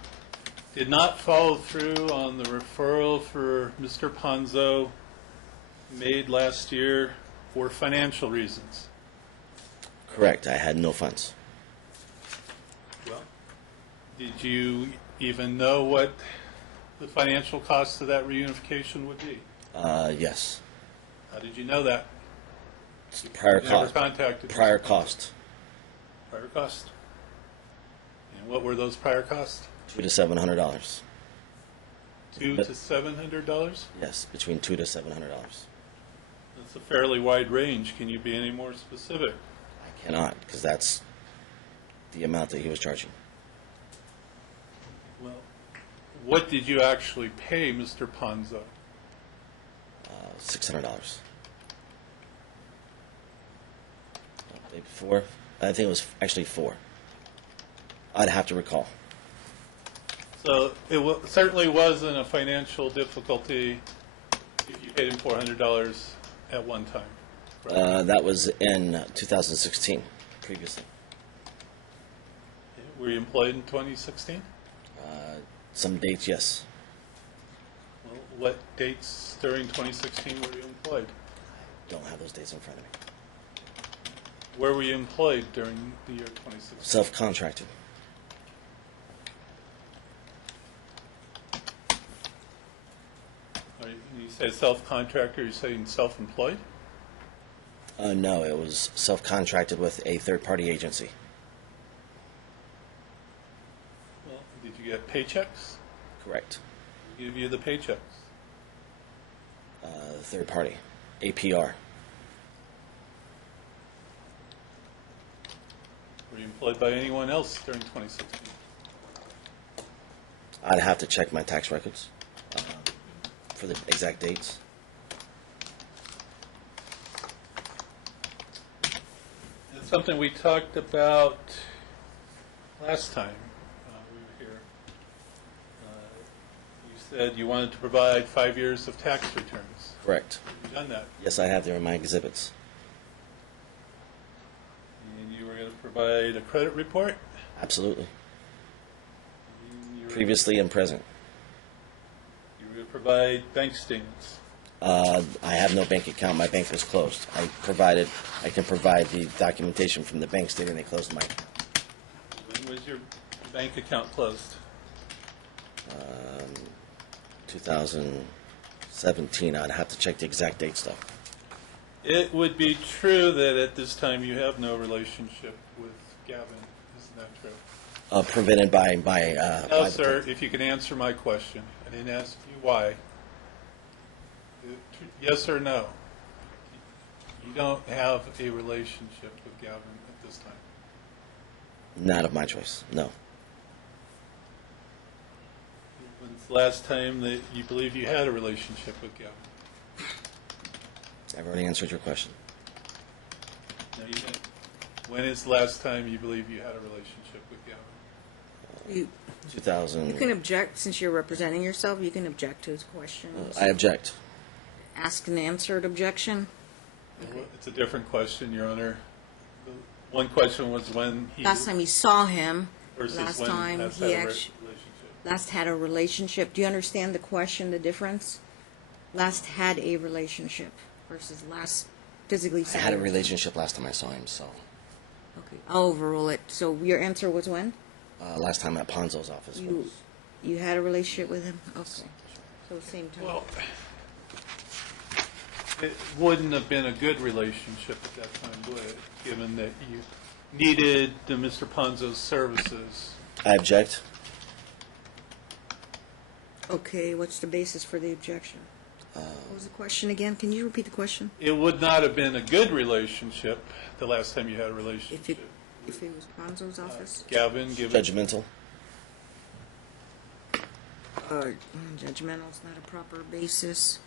did not follow through on the referral for Mr. Ponzo made last year for financial reasons? Correct. I had no funds. Well, did you even know what the financial cost of that reunification would be? Yes. How did you know that? Prior You never cost. contacted Prior Mr. cost. Prior cost. And what were those prior costs? $200 to $700. $200 to $700? Yes, between $200 to $700. That's a fairly wide range. Can you be any more specific? I cannot, because that's the amount that he was charging. Well, what did you actually pay Mr. Ponzo? $600. Maybe four. I think it was actually four. I'd have to recall. So it certainly wasn't a financial difficulty if you paid him $400 at one time. Correct? That was in 2016, previously. Were you employed in 2016? Some dates, yes. Well, what dates during 2016 were you employed? Don't have those dates in front of me. Where were you employed during the year 2016? Self-contracted. You say self-contractor, you're saying self-employed? No, it was self-contracted with a third-party agency. Well, did you get paychecks? Correct. Who gave you the paychecks? Third party. APR. Were you employed by anyone else during 2016? I'd have to check my tax records for the exact dates. It's something we talked about last time we were here. You said you wanted to provide 5 years of tax returns. Correct. Have you done that? Yes, I have there in my exhibits. And you were going to provide a credit report? Absolutely. And you were Previously and present. going to provide bank statements. I have no bank account. My bank was closed. I can provide the documentation from the bank stating they closed mine. When was your bank account closed? 2017. I'd have to check the exact dates, though. It would be true that at this time you have no relationship with Gavin. Isn't that true? Prevented by No, by the sir, if you can answer my question. I didn't ask you why. Yes or no? You don't have a relationship with Gavin at this time. Not of my choice. No. When When's the last time that you believe you had a relationship with Gavin? I've already answered your question. No, you didn't. When is the last time you believe you had a relationship with Gavin? You 2000. can object, since you're representing yourself, you can object to his questions. I object. Ask and answered objection. It's a different question, Your Honor. The one question was when he Last time you saw him, versus last when time has he had a actually, relationship. last had a relationship. Do you understand the question, the difference? Last had a relationship versus last physically I saw had a him. relationship last time I saw him, so Okay, I'll overrule it. So your answer was when? last time at Ponzo's office. You had a relationship with him? Okay. So same time. Well, it wouldn't have been a good relationship at that time, would it? Given that you needed Mr. Ponzo's services. I object. Okay, what's the basis for the objection? What was the question again? Can you repeat the question? It would not have been a good relationship the last time you had a relationship. If it was Ponzo's office? Gavin, given Judgmental. Judgmental is not a proper basis.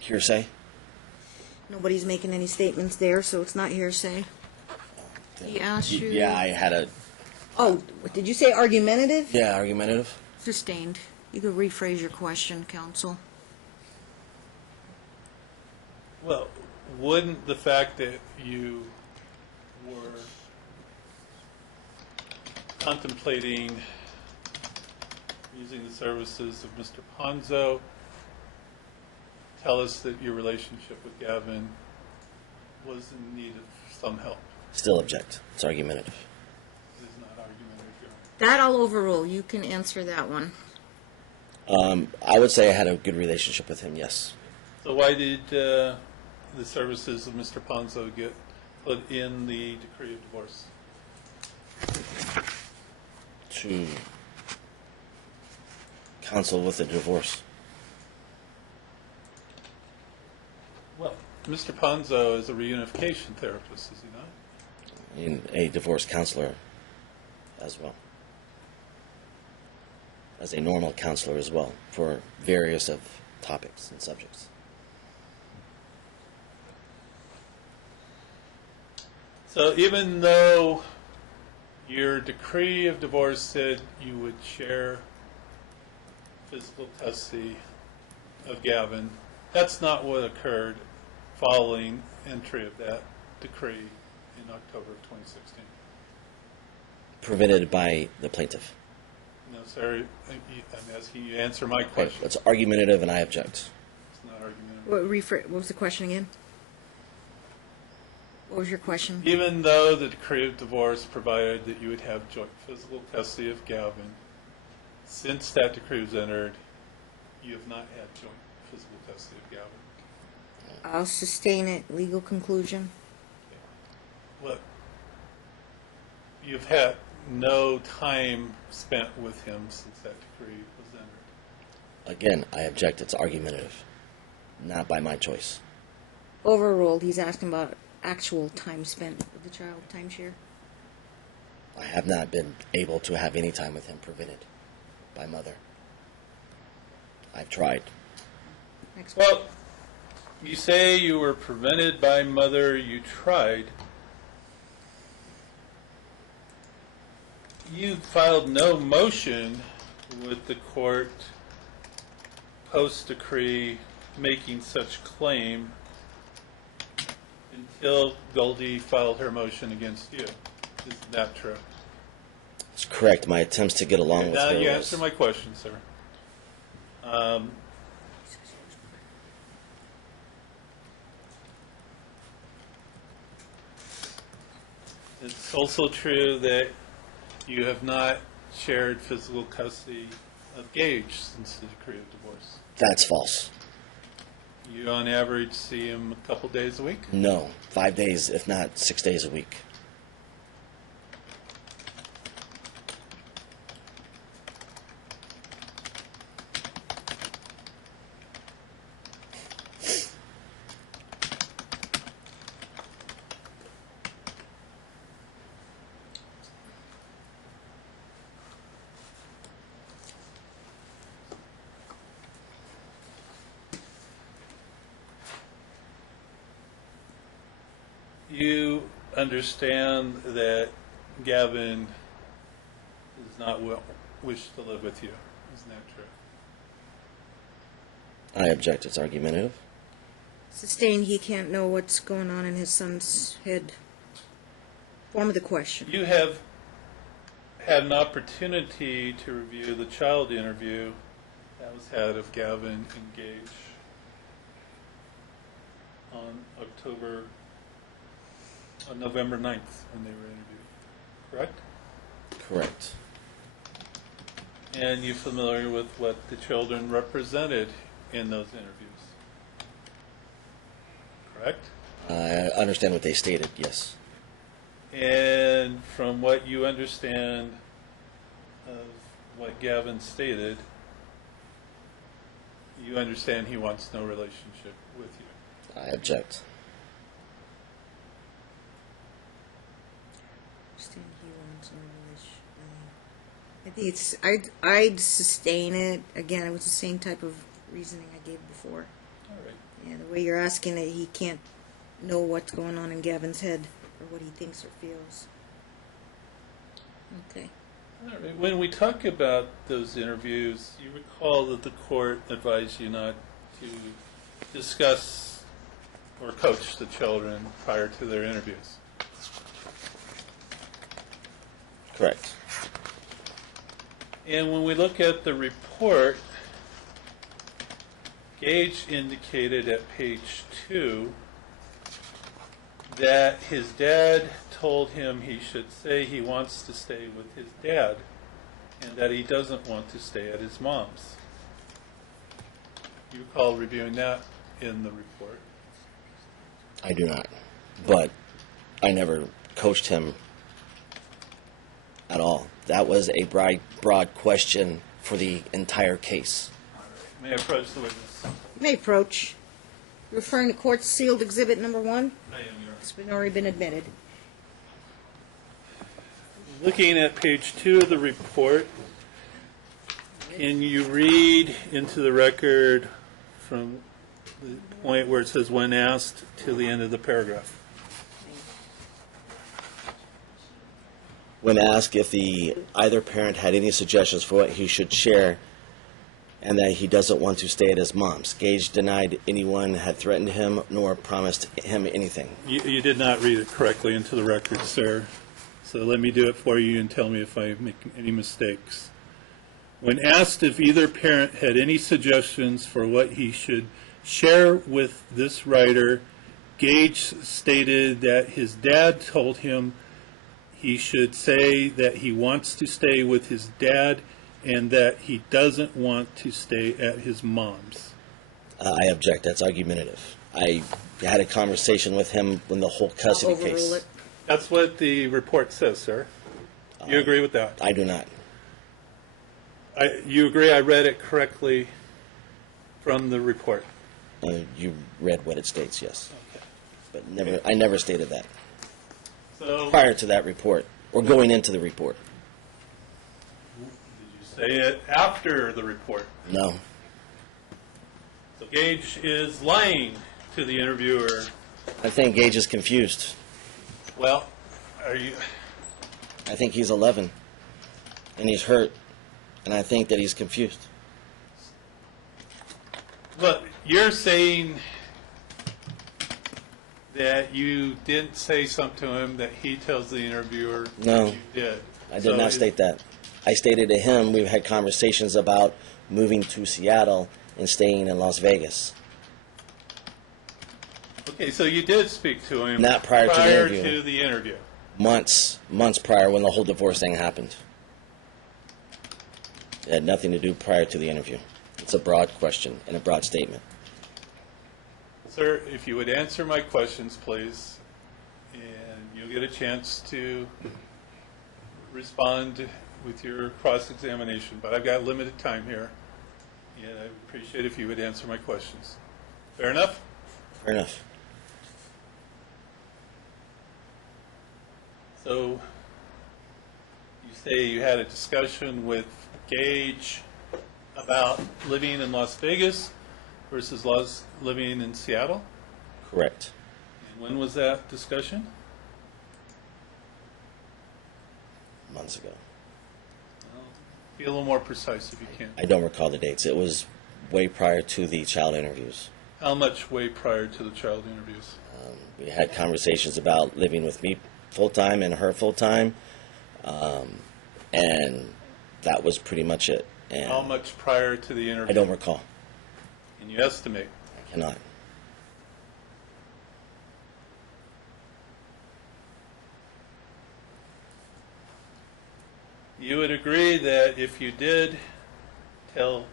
Hearsay. Nobody's making any statements there, so it's not hearsay. He asked you. Yeah, I had a. Oh, did you say argumentative? Yeah, argumentative. Sustained. You could rephrase your question, counsel. well, wouldn't the fact that you were contemplating using the services of Mr. Ponzo tell us that your relationship with Gavin was in need of some help? Still object. It's argumentative. This is not argumentative, Your Honor. That I'll overrule. You can answer that one. I would say I had a good relationship with him, yes. So why did the services of Mr. Ponzo get put in the decree of divorce? To counsel with a divorce. Well, Mr. Ponzo is a reunification therapist, is he not? And a divorce counselor as well. As a normal counselor as well, for various of topics and subjects. So even though your decree of divorce said you would share physical custody of Gavin, that's not what occurred following entry of that decree in October of 2016. Prevented by the plaintiff. No, sir, I'm asking you to answer my question. It's argumentative and I object. It's not argumentative. What was the question again? What was your question? Even though the decree of divorce provided that you would have joint physical custody of Gavin, since that decree was entered, you have not had joint physical custody of Gavin. I'll sustain it. Legal conclusion. Look, you've had no time spent with him since that decree was entered. Again, I object. It's argumentative. Not by my choice. Overruled. He's asking about actual time spent with the child, timeshare. I have not been able to have any time with him prevented by mother. I've tried. Next. Well, you say you were prevented by mother, you tried. You filed no motion with the court post-decree making such claim until Goldie filed her motion against you. Is that true? It's correct. My attempts to get along with Now her you was... answer my question, sir. It's also true that you have not shared physical custody of Gage since the decree of divorce. That's false. You, on average, see him a couple days a week? No. 5 days, if not 6 days a week. You understand that Gavin does not wish to live with you. Isn't that true? I object. It's argumentative. Sustain, he can't know what's going on in his son's head. Form of the question. You have had an opportunity to review the child interview that was had of Gavin and Gage on November 9th when they were interviewed, correct? Correct. And you're familiar with what the children represented in those interviews, correct? I understand what they stated, yes. And from what you understand of what Gavin stated, you understand he wants no relationship with you. I object. Sustain, he wants no relation. I think it's. I'd sustain it. Again, it was the same type of reasoning I gave before. All right. Yeah, the way you're asking it, he can't know what's going on in Gavin's head or what he thinks or feels. Okay. All right. When we talk about those interviews, you recall that the court advised you not to discuss or coach the children prior to their interviews. Correct. And when we look at the report, Gage indicated at page 2 that his dad told him he should say he wants to stay with his dad and that he doesn't want to stay at his mom's. You recall reviewing that in the report? I do not. But I never coached him at all. That was a broad question for the entire case. May I approach the witness? You may approach. Referring to court sealed exhibit number 1. I am, Your It's already been admitted. Looking at page 2 of the report, can you read into the record from the point where it says when asked to the end of the paragraph? When asked if either parent had any suggestions for what he should share and that he doesn't want to stay at his mom's, Gage denied anyone had threatened him nor promised him anything. You did not read it correctly into the record, sir. So let me do it for you and tell me if I make any mistakes. When asked if either parent had any suggestions for what he should share with this writer, Gage stated that his dad told him he should say that he wants to stay with his dad and that he doesn't want to stay at his mom's. I object. That's argumentative. I had a conversation with him when the whole custody I'll overrule case. it. That's what the report says, sir. You agree with that? I do not. You agree I read it correctly from the report? You read what it states, yes. Okay. But I never stated that So, prior to that report or going into the report. did you say it after the report? No. So Gage is lying to the interviewer. I think Gage is confused. Well, are you? I think he's 11 and he's hurt, and I think that he's confused. Look, you're saying that you didn't say something to him that he tells the interviewer No. that you did. I did So not state that. I stated to him we've had conversations about moving to Seattle and staying in Las Vegas. Okay, so you did speak to him Not prior to the interview. to the interview. Months prior when the whole divorce thing happened. It had nothing to do prior to the interview. It's a broad question and a broad statement. Sir, if you would answer my questions, please, and you'll get a chance to respond with your cross-examination. But I've got limited time here, and I appreciate if you would answer my questions. Fair enough? Fair enough. So you say you had a discussion with Gage about living in Las Vegas versus living in Seattle? Correct. And when was that discussion? Months ago. Well, be a little more precise if you can. I don't recall the dates. It was way prior to the child interviews. How much way prior to the child interviews? We had conversations about living with me full-time and her full-time, and that was pretty much it. And How much prior to the interview? I don't recall. Can you estimate? I cannot. You would agree that if you did tell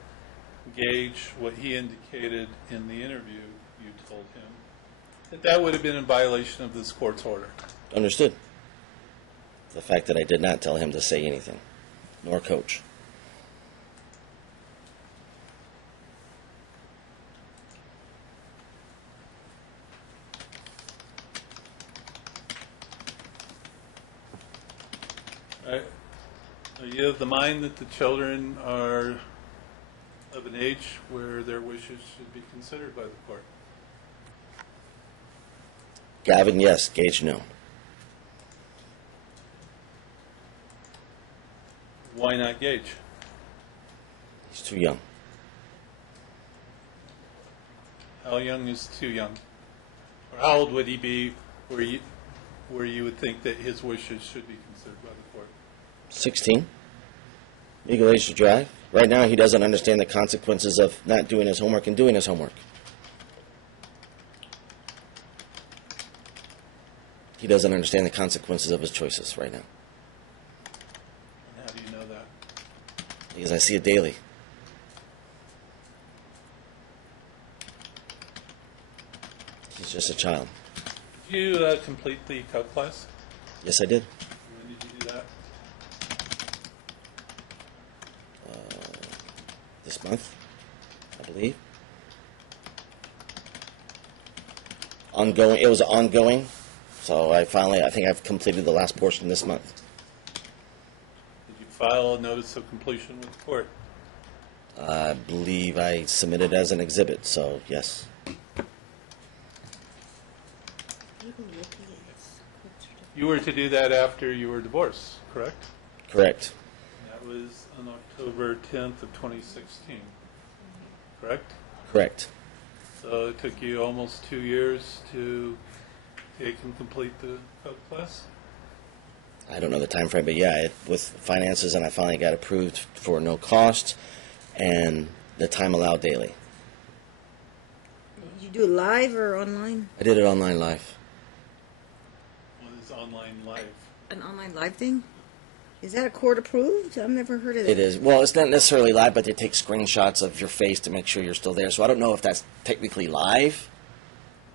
Gage what he indicated in the interview you told him, that that would have been in violation of this court's order. Understood. The fact that I did not tell him to say anything, nor coach. Are you of the mind that the children are of an age where their wishes should be considered by the court? Gavin, yes. Gage, no. Why not Gage? He's too young. How young is too young? Or how old would he be where you would think that his wishes should be considered by the court? 16. Legal age to drive. Right now, he doesn't understand the consequences of not doing his homework and doing his homework. He doesn't understand the consequences of his choices right now. And how do you know that? Because I see it daily. He's just a child. Did you complete the calc class? Yes, I did. When did you do that? This month, I believe. Ongoing. It was ongoing. So I think I've completed the last portion this month. Did you file a notice of completion with the court? I believe I submitted as an exhibit, so yes. You were to do that after you were divorced, correct? Correct. That was on October 10th of 2016, correct? Correct. So it took you almost 2 years to take and complete the calc class? I don't know the time frame, but yeah, with finances, and I finally got approved for no cost and the time allowed daily. Did you do it live or online? I did it online live. What is online live? An online live thing? Is that a court approved? I've never heard of that. It is. Well, it's not necessarily live, but they take screenshots of your face to make sure you're still there. So I don't know if that's technically live,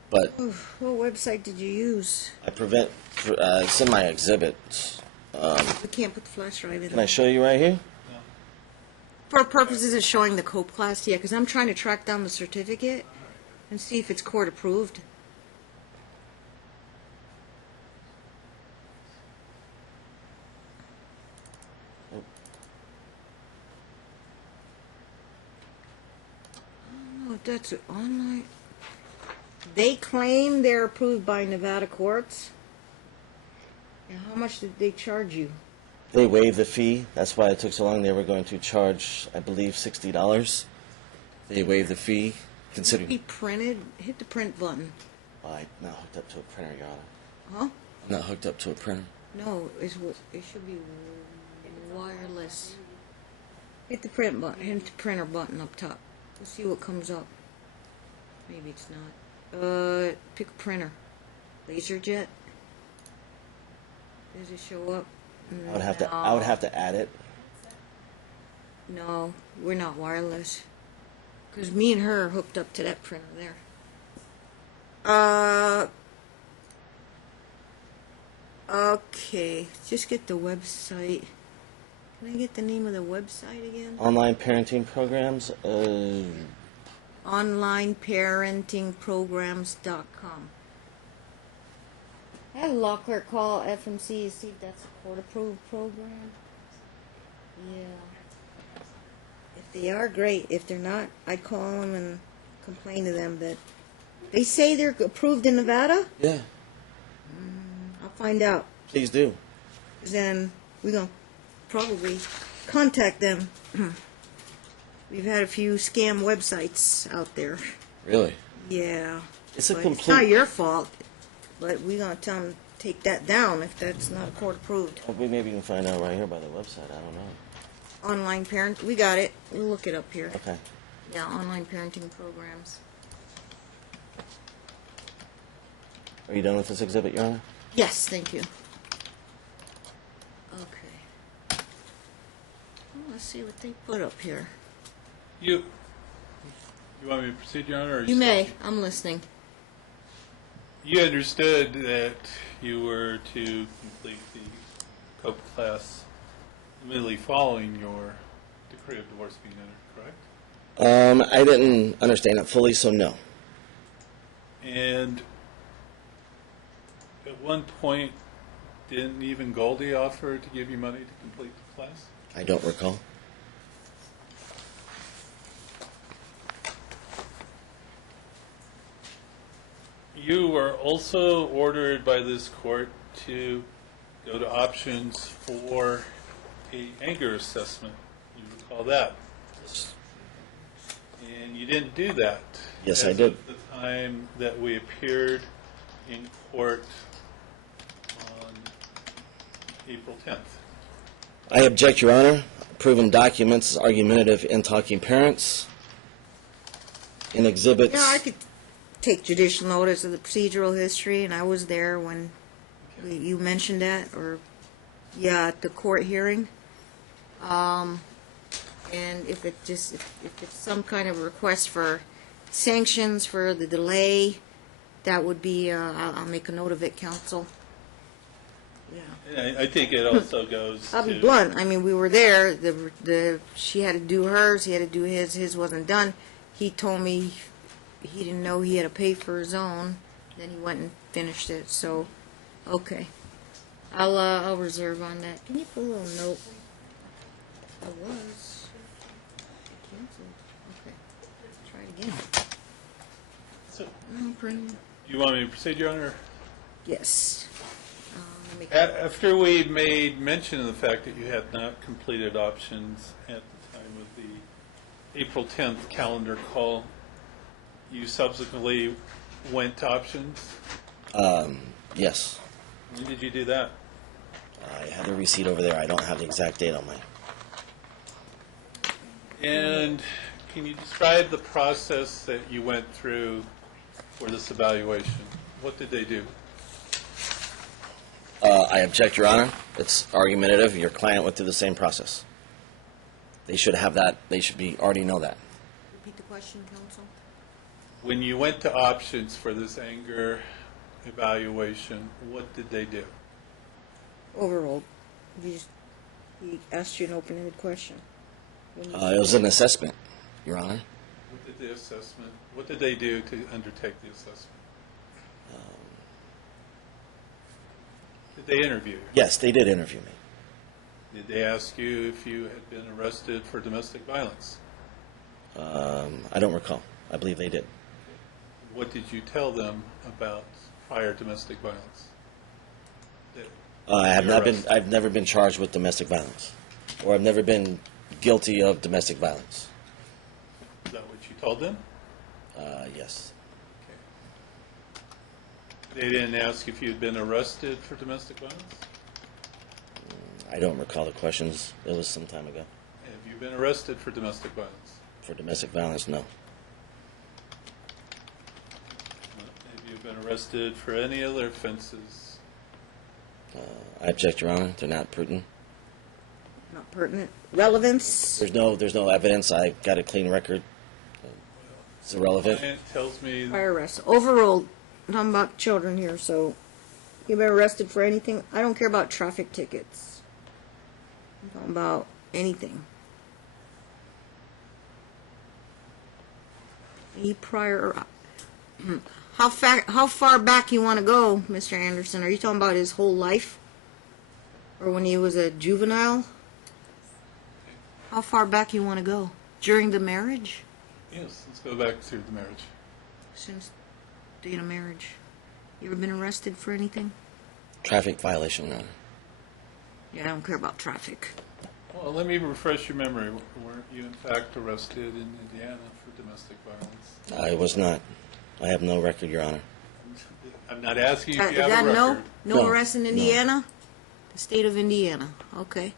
but Oof, what website did you use? it's in my exhibit. We can't put the flash drive in. Can I show you right here? No. For purposes of showing the COPE class, yeah, because I'm trying to track down the certificate and see if it's court approved. Oh, that's it, online. They claim they're approved by Nevada courts. And how much did they charge you? They waived the fee. That's why it took so long. They were going to charge, I believe, $60. They waived the fee, Be considering printed. Hit the print button. I'm not hooked up to a printer, Your Honor. Huh? I'm not hooked up to a printer. No, it should be wireless. Hit the print button. Hit the printer button up top. We'll see what comes up. Maybe it's not. Pick a printer. LaserJet. Does it show up? I would have to add it. No, we're not wireless. Because me and her are hooked up to that printer there. Okay. Just get the website. Can I get the name of the website again? Online parenting programs. OnlineParentingPrograms.com. I had a law clerk call FMC to see if that's a court-approved program. Yeah. If they are, great. If they're not, I'd call them and complain to them that They say they're approved in Nevada? Yeah, I'll find out. please do. Then we're going to probably contact them. We've had a few scam websites out there. Really? Yeah. It's a But complete. It's not your fault, but we're going to tell them to take that down if that's not court approved. Well, we maybe can find out right here by the website. I don't know. Online parent, we got it. We'll look it up here. Okay. Yeah, online parenting programs. Are you done with this exhibit, Your Honor? Yes, thank you. Okay. Well, let's see what they put up here. You want me to proceed, Your Honor? Or You may. I'm listening. You understood that you were to complete the COPE class immediately following your decree of divorce being entered, correct? I didn't understand it fully, so no. And at one point, didn't even Goldie offer to give you money to complete the class? I don't recall. You were also ordered by this court to go to options for a anger assessment. You recall that? And you didn't do that. Yes, I as did. of the time that we appeared in court on April 10th. I object, Your Honor. Proven documents is argumentative in talking parents. In exhibits. Yeah, I could take judicial notice of the procedural history, and I was there when you mentioned that, or, yeah, at the court hearing. And if it's some kind of request for sanctions for the delay, that would be, I'll make a note of it, counsel. Yeah. And I think it also goes I'll be to- blunt. I mean, we were there. She had to do hers. He had to do his. His wasn't done. He told me he didn't know he had to pay for his own. Then he went and finished it. So, okay. I'll reserve on that. Can you put a little note? I was. I canceled. Okay. Try it again. So, Print. you want me to proceed, Your Honor? Yes. Let me- After we made mention of the fact that you had not completed options at the time of the April 10th calendar call, you subsequently went to options? Yes. When did you do that? I have a receipt over there. I don't have the exact date on mine. And can you describe the process that you went through for this evaluation? What did they do? I object, Your Honor. It's argumentative. Your client went through the same process. They should have that. They should already know that. Repeat the question, counsel. When you went to options for this anger evaluation, what did they do? Overall, he asked you an open-ended question. When you- It was an assessment, Your Honor. What did they do to undertake the assessment? Did they interview you? Yes, they did interview me. Did they ask you if you had been arrested for domestic violence? I don't recall. I believe they did. What did you tell them about prior domestic violence? I have Your not been. arrest. I've never been charged with domestic violence, or I've never been guilty of domestic violence. Is that what you told them? Yes. They didn't ask if you had been arrested for domestic violence? I don't recall the questions. It was some time ago. Have you been arrested for domestic violence? For domestic violence, no. Have you been arrested for any other offenses? I object, Your Honor. They're not prudent. Not pertinent. Relevance? There's no evidence. I've got a clean record. It's irrelevant. Client tells me Prior arrest. Overall, I'm talking about children here, so you've been arrested for anything? I don't care about traffic tickets. I'm talking about anything. Any prior... How far back you want to go, Mr. Anderson? Are you talking about his whole life? Or when he was a juvenile? How far back you want to go? During the marriage? yes, let's go back to the marriage. Since date of marriage. You ever been arrested for anything? Traffic violation, Your Honor. Yeah, I don't care about traffic. Well, let me refresh your memory. Weren't you in fact arrested in Indiana for domestic violence? I was not. I have no record, Your Honor. I'm not asking if Is you have that a no? record. No No, arrest in no. Indiana? The state of Indiana. Okay.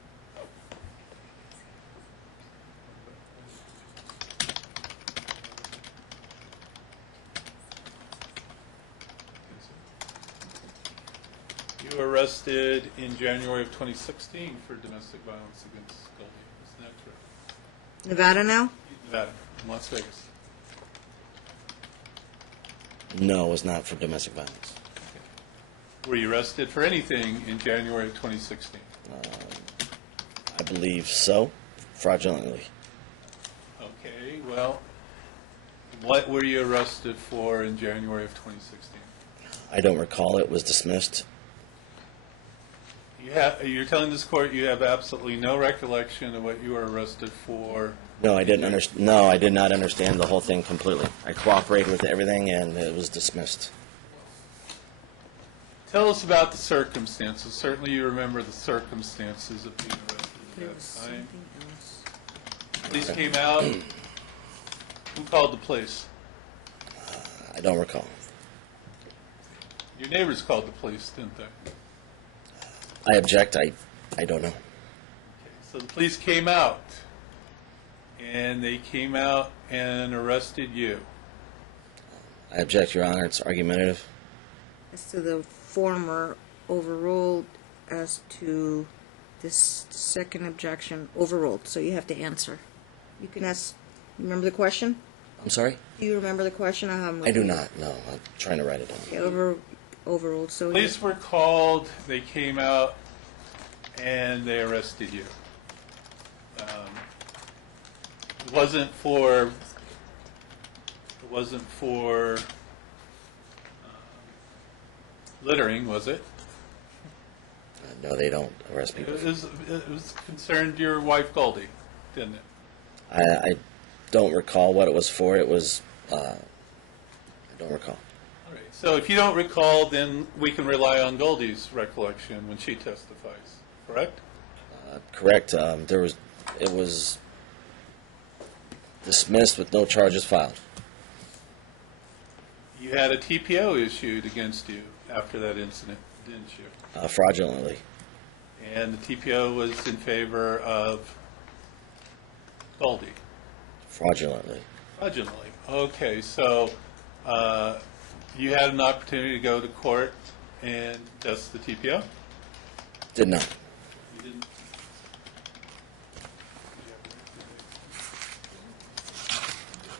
You were arrested in January of 2016 for domestic violence against Goldie. Isn't that correct? Nevada now? Nevada, in Las Vegas. No, it was not for domestic violence. Were you arrested for anything in January of 2016? I believe so, fraudulently. Okay, well, what were you arrested for in January of 2016? I don't recall. It was dismissed. You're telling this court you have absolutely no recollection of what you were arrested for? No, I didn't understand. No, I did not understand the whole thing completely. I cooperated with everything, and it was dismissed. Tell us about the circumstances. Certainly you remember the circumstances of being arrested There at was that time. something else. Police came out. Who called the police? I don't recall. Your neighbors called the police, didn't they? I object. I don't know. So the police came out, and they came out and arrested you. I object, Your Honor. It's argumentative. As to the former, overruled. As to this second objection, overruled. So you have to answer. You can ask. Remember the question? I'm sorry? Do you remember the question? I do not. No, I'm trying to write it down. Yeah, overruled. So Police were called, they came out, and they arrested you. It wasn't for littering, was it? No, they don't arrest people. It was concerned your wife Goldie, didn't it? I don't recall what it was for. It was, I don't recall. All right. So if you don't recall, then we can rely on Goldie's recollection when she testifies, correct? Correct. It was dismissed with no charges filed. You had a TPO issued against you after that incident, didn't you? Fraudulently. And the TPO was in favor of Goldie. Fraudulently. Fraudulently. Okay, so you had an opportunity to go to court and test the TPO? Did not. You didn't?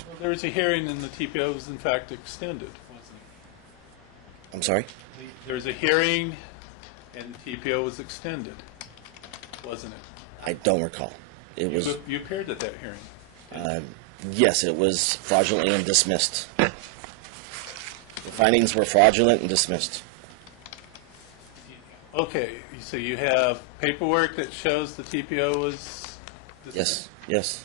Well, there was a hearing and the TPO was in fact extended, wasn't I'm sorry? it? There was a hearing and the TPO was extended, wasn't it? I don't recall. It was, You appeared at that hearing. yes, it was fraudulently and dismissed. The findings were fraudulent and dismissed. Okay, so you have paperwork that shows the TPO was Yes, yes.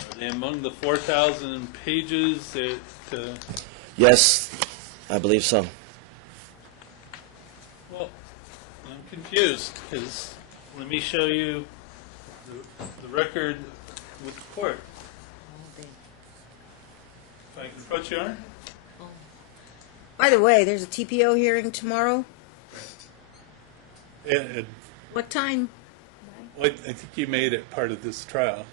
Are they among the 4,000 pages that, Yes, I believe so. well, I'm confused, because let me show you the record with the court. If I can approach you, Honor? by the way, there's a TPO hearing tomorrow. What time? I think you made it part of this trial.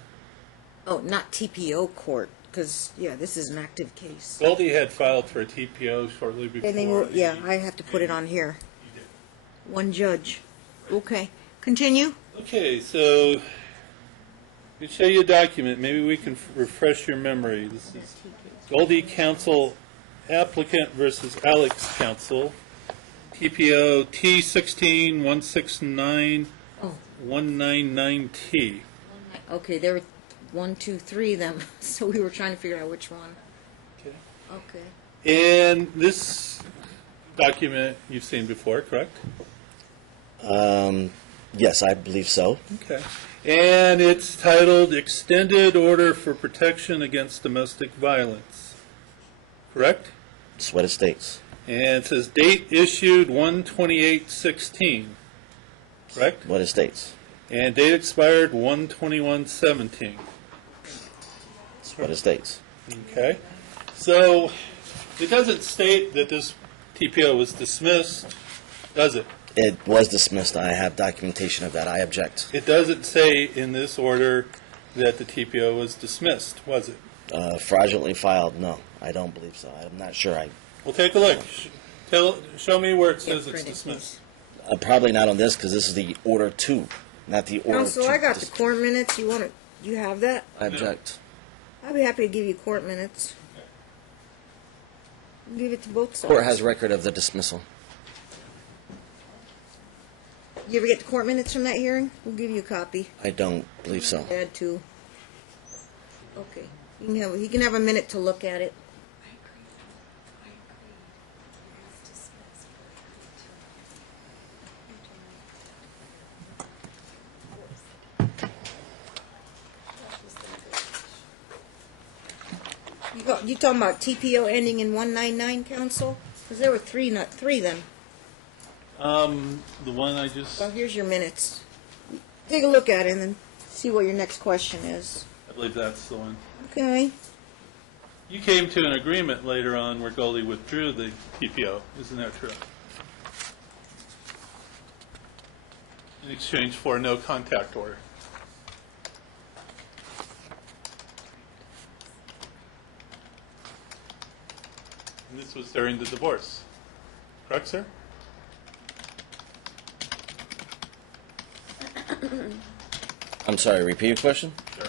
Oh, not TPO court, because yeah, this is an active case. Goldie had filed for a TPO shortly before. And then, yeah, I have to put it on here. You did. One judge. Okay, continue. Okay, so let me show you a document. Maybe we can refresh your memory. This is Goldie Counsel applicant versus Alex Counsel. TPO T16169199T. Oh, okay, there were 1, 2, 3 of them, so we were trying to figure out which one. Okay. Okay. And this document you've seen before, correct? Yes, I believe so. Okay. And it's titled Extended Order for Protection Against Domestic Violence. Correct? That's what it states. And it says date issued 1/28/16. Correct? What it states. And date expired 1/21/17. That's what it states. Okay. So it doesn't state that this TPO was dismissed, does it? It was dismissed. I have documentation of that. I object. It doesn't say in this order that the TPO was dismissed, was it? Fraudulently filed? No, I don't believe so. I'm not sure. Well, take a look. Show me where it says it's dismissed. Probably not on this because this is the order 2, not the order. Counsel, to I got the dis- court minutes. You have that? I object. I'd be happy to give you court minutes. Give it to both sides. Court has record of the dismissal. You ever get the court minutes from that hearing? We'll give you a copy. I don't believe so. Add to. Okay. He can have a minute to look at it. You talking about TPO ending in 199, Counsel? Because there were three then. The one I just, Well, here's your minutes. Take a look at it and then see what your next question is. I believe that's the one. Okay. You came to an agreement later on where Goldie withdrew the TPO, isn't that true? In exchange for a no contact order. And this was during the divorce. Correct, sir? I'm sorry, repeat your question? Sure.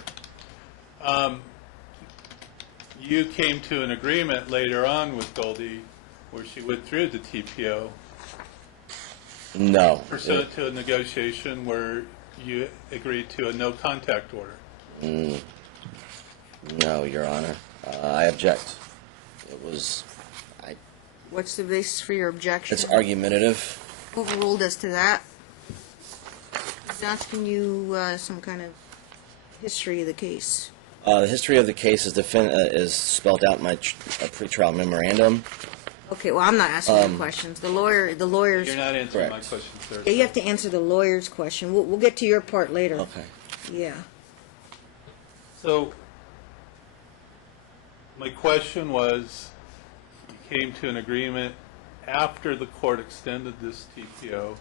You came to an agreement later on with Goldie where she withdrew the TPO No. pursuant to a negotiation where you agreed to a no contact order. No, Your Honor. I object. It was, What's the basis for your objection? it's argumentative. Overruled as to that. He's asking you some kind of history of the case. The history of the case is spelled out in my pretrial memorandum. Okay, well, I'm not asking you questions. The lawyer's... You're not answering my Correct. question, sir. Yeah, you have to answer the lawyer's question. We'll get to your part later. Okay. Yeah. So, my question was, you came to an agreement after the court extended this TPO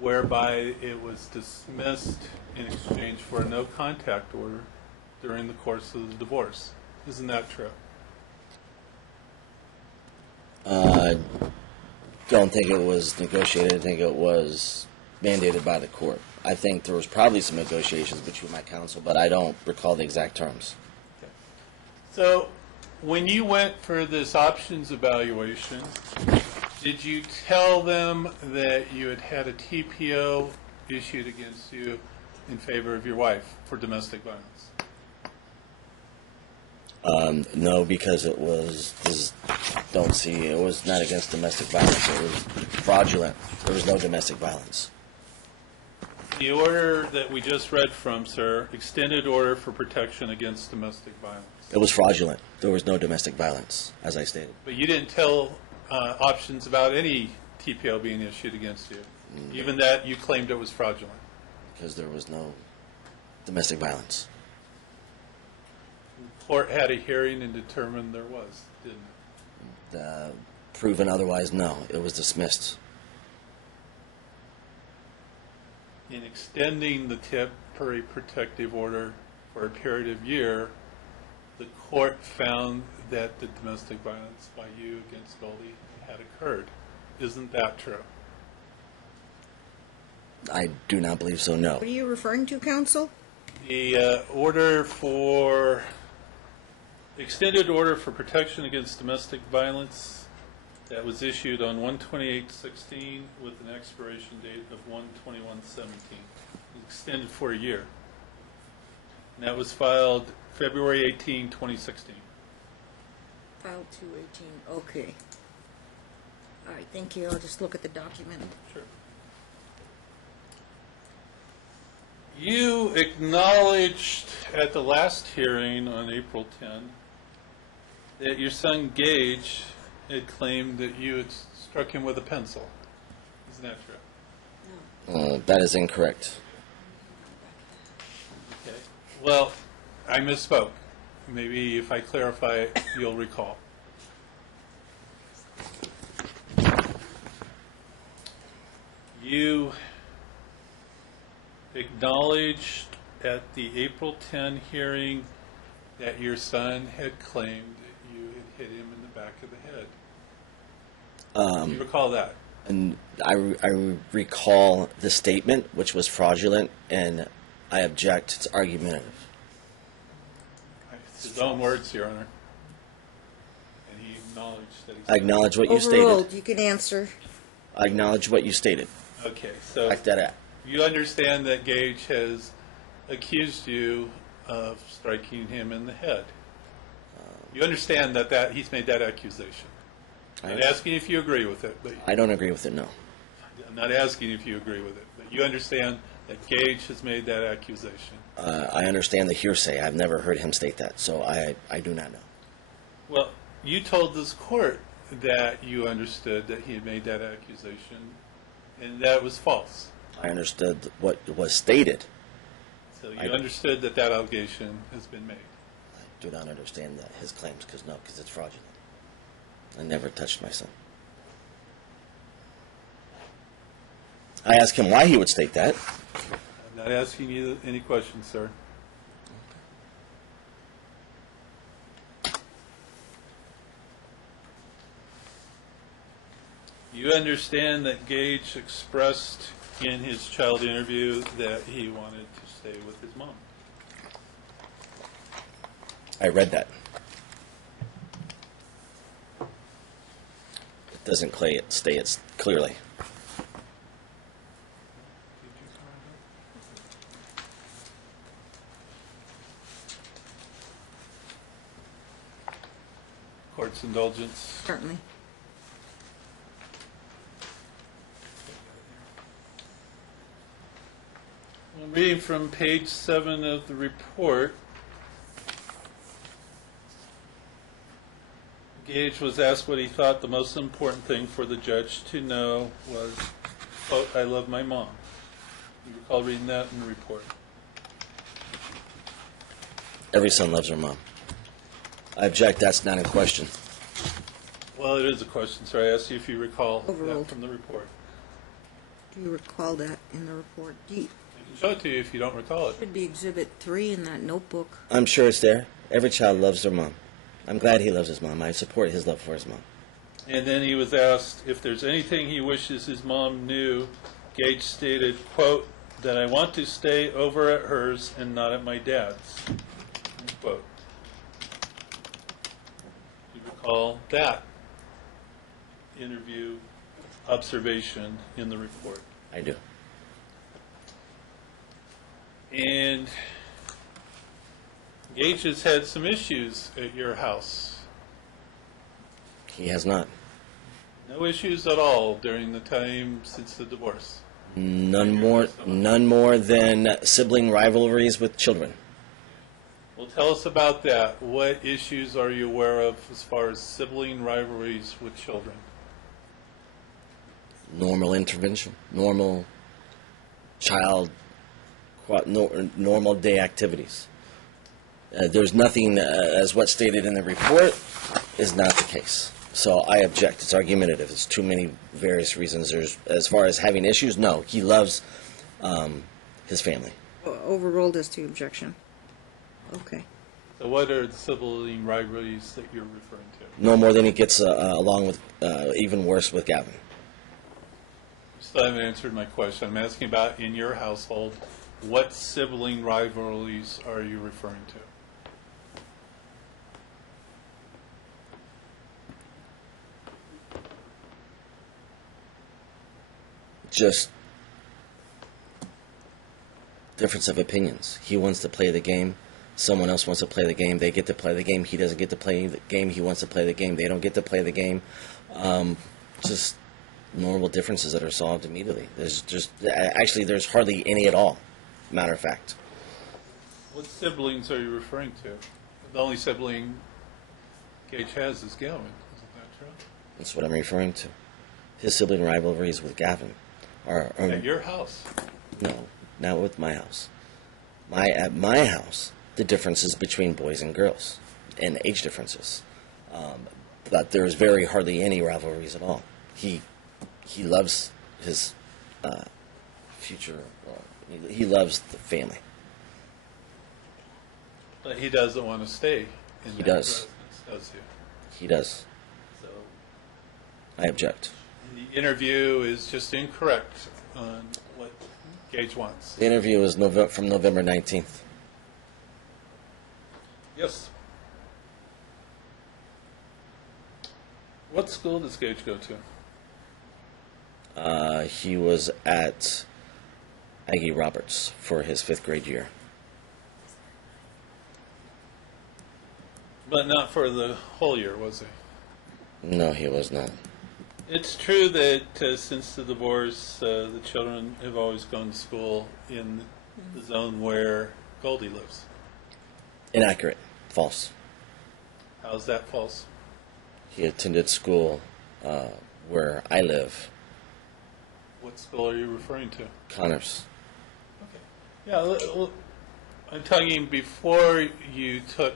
whereby it was dismissed in exchange for a no contact order during the course of the divorce. Isn't that true? Don't think it was negotiated. I think it was mandated by the court. I think there was probably some negotiations between my counsel, but I don't recall the exact terms. So, when you went for this options evaluation, did you tell them that you had had a TPO issued against you in favor of your wife for domestic violence? No, because it was, it was not against domestic violence. It was fraudulent. There was no domestic violence. The order that we just read from, sir, extended order for protection against domestic violence. It was fraudulent. There was no domestic violence, as I stated. But you didn't tell options about any TPO being issued against you, even that you claimed it was fraudulent. Because there was no domestic violence. The court had a hearing and determined there was, didn't it? Proven otherwise, no. It was dismissed. In extending the temporary protective order for a period of year, the court found that the domestic violence by you against Goldie had occurred. Isn't that true? I do not believe so, no. What are you referring to, Counsel? The order for, extended order for protection against domestic violence that was issued on 1/28/16 with an expiration date of 1/21/17. Extended for a year. And that was filed February 18, 2016. File 218. Okay. All right, thank you. I'll just look at the document. Sure. You acknowledged at the last hearing on April 10 that your son Gage had claimed that you had struck him with a pencil. Isn't that true? That is incorrect. Okay. Well, I misspoke. Maybe if I clarify it, you'll recall. You acknowledged at the April 10 hearing that your son had claimed that you had hit him in the back of the head. Do you recall that? And I recall the statement, which was fraudulent, and I object. It's argumentative. It's his own words, Your Honor. And he acknowledged that he I acknowledge what you Overruled. stated. You can answer. I acknowledge what you stated. Okay, so Back that up. you understand that Gage has accused you of striking him in the head. You understand that he's made that accusation. I'm not asking if you agree with it, but I don't agree with it, no. I'm not asking if you agree with it, but you understand that Gage has made that accusation. I understand the hearsay. I've never heard him state that, so I do not know. Well, you told this court that you understood that he had made that accusation and that it was false. I understood what was stated. So you understood that that allegation has been made. I do not understand his claims, because it's fraudulent. I never touched my son. I asked him why he would state that. I'm not asking you any questions, sir. You understand that Gage expressed in his child interview that he wanted to stay with his mom. I read that. It doesn't stay it clearly. Court's indulgence. Certainly. I'm reading from page 7 of the report. Gage was asked what he thought the most important thing for the judge to know was, quote, "I love my mom." You recall reading that in the report? Every son loves their mom. I object. That's not in question. Well, it is a question, sir. I asked you if you recall Overruled. that from the report. Do you recall that in the report? I can show it to you if you don't recall it. Should be Exhibit 3 in that notebook. I'm sure it's there. Every child loves their mom. I'm glad he loves his mom. I support his love for his mom. And then he was asked if there's anything he wishes his mom knew. Gage stated, quote, "that I want to stay over at hers and not at my dad's," quote. You recall that interview observation in the report. I do. And Gage has had some issues at your house. He has not. No issues at all during the time since the divorce. None more than sibling rivalries with children. Well, tell us about that. What issues are you aware of as far as sibling rivalries with children? Normal intervention. Normal child, normal day activities. There's nothing, as what's stated in the report, is not the case. So I object. It's argumentative. It's too many various reasons. As far as having issues, no. He loves his family. Overruled as to objection. Okay. So what are the sibling rivalries that you're referring to? No more than he gets along with, even worse with Gavin. You still haven't answered my question. I'm asking about in your household, what sibling rivalries are you referring to? Just difference of opinions. He wants to play the game. Someone else wants to play the game. They get to play the game. He doesn't get to play the game. He wants to play the game. They don't get to play the game. Just normal differences that are solved immediately. There's hardly any at all. matter of fact. What siblings are you referring to? The only sibling Gage has is Gavin. Isn't that true? That's what I'm referring to. His sibling rivalries with Gavin are At your house. no, not with my house. At my house, the differences between boys and girls, and age differences. But there's hardly any rivalries at all. He loves his future. He loves the family. But he doesn't want to stay in He that does. residence, does he? He does. So I object. the interview is just incorrect on what Gage wants. The interview is from November 19th. Yes. What school does Gage go to? He was at Aggie Roberts for his 5th grade year. But not for the whole year, was he? No, he was not. It's true that since the divorce, the children have always gone to school in the zone where Goldie lives. Inaccurate. False. How's that false? He attended school where I live, What school are you referring to? Connors. Okay. Yeah, I'm talking before you took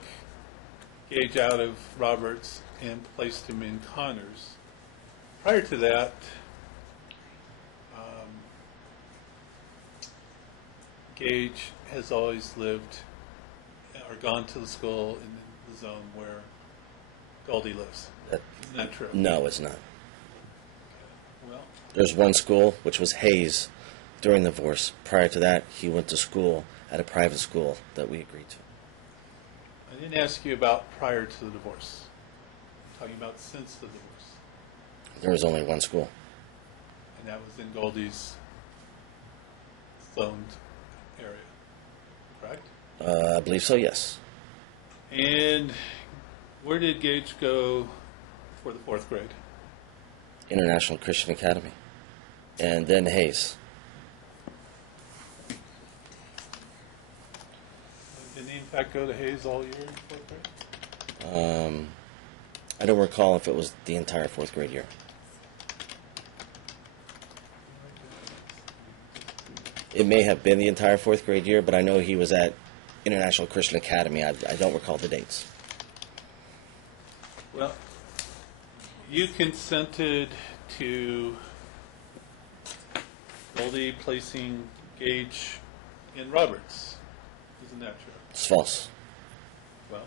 Gage out of Roberts and placed him in Connors. Prior to that, Gage has always lived or gone to the school in the zone where Goldie lives. Isn't that true? No, it's not. Well, There's one school, which was Hayes, during the divorce. Prior to that, he went to school at a private school that we agreed to. I didn't ask you about prior to the divorce. I'm talking about since the divorce. There was only one school. And that was in Goldie's zoned area, correct? I believe so, yes. And where did Gage go for the 4th grade? International Christian Academy. And then Hayes. Did he in fact go to Hayes all year in 4th grade? I don't recall if it was the entire 4th grade year. It may have been the entire 4th grade year, but I know he was at International Christian Academy. I don't recall the dates. Well, you consented to Goldie placing Gage in Roberts. Isn't that true? It's false. Well,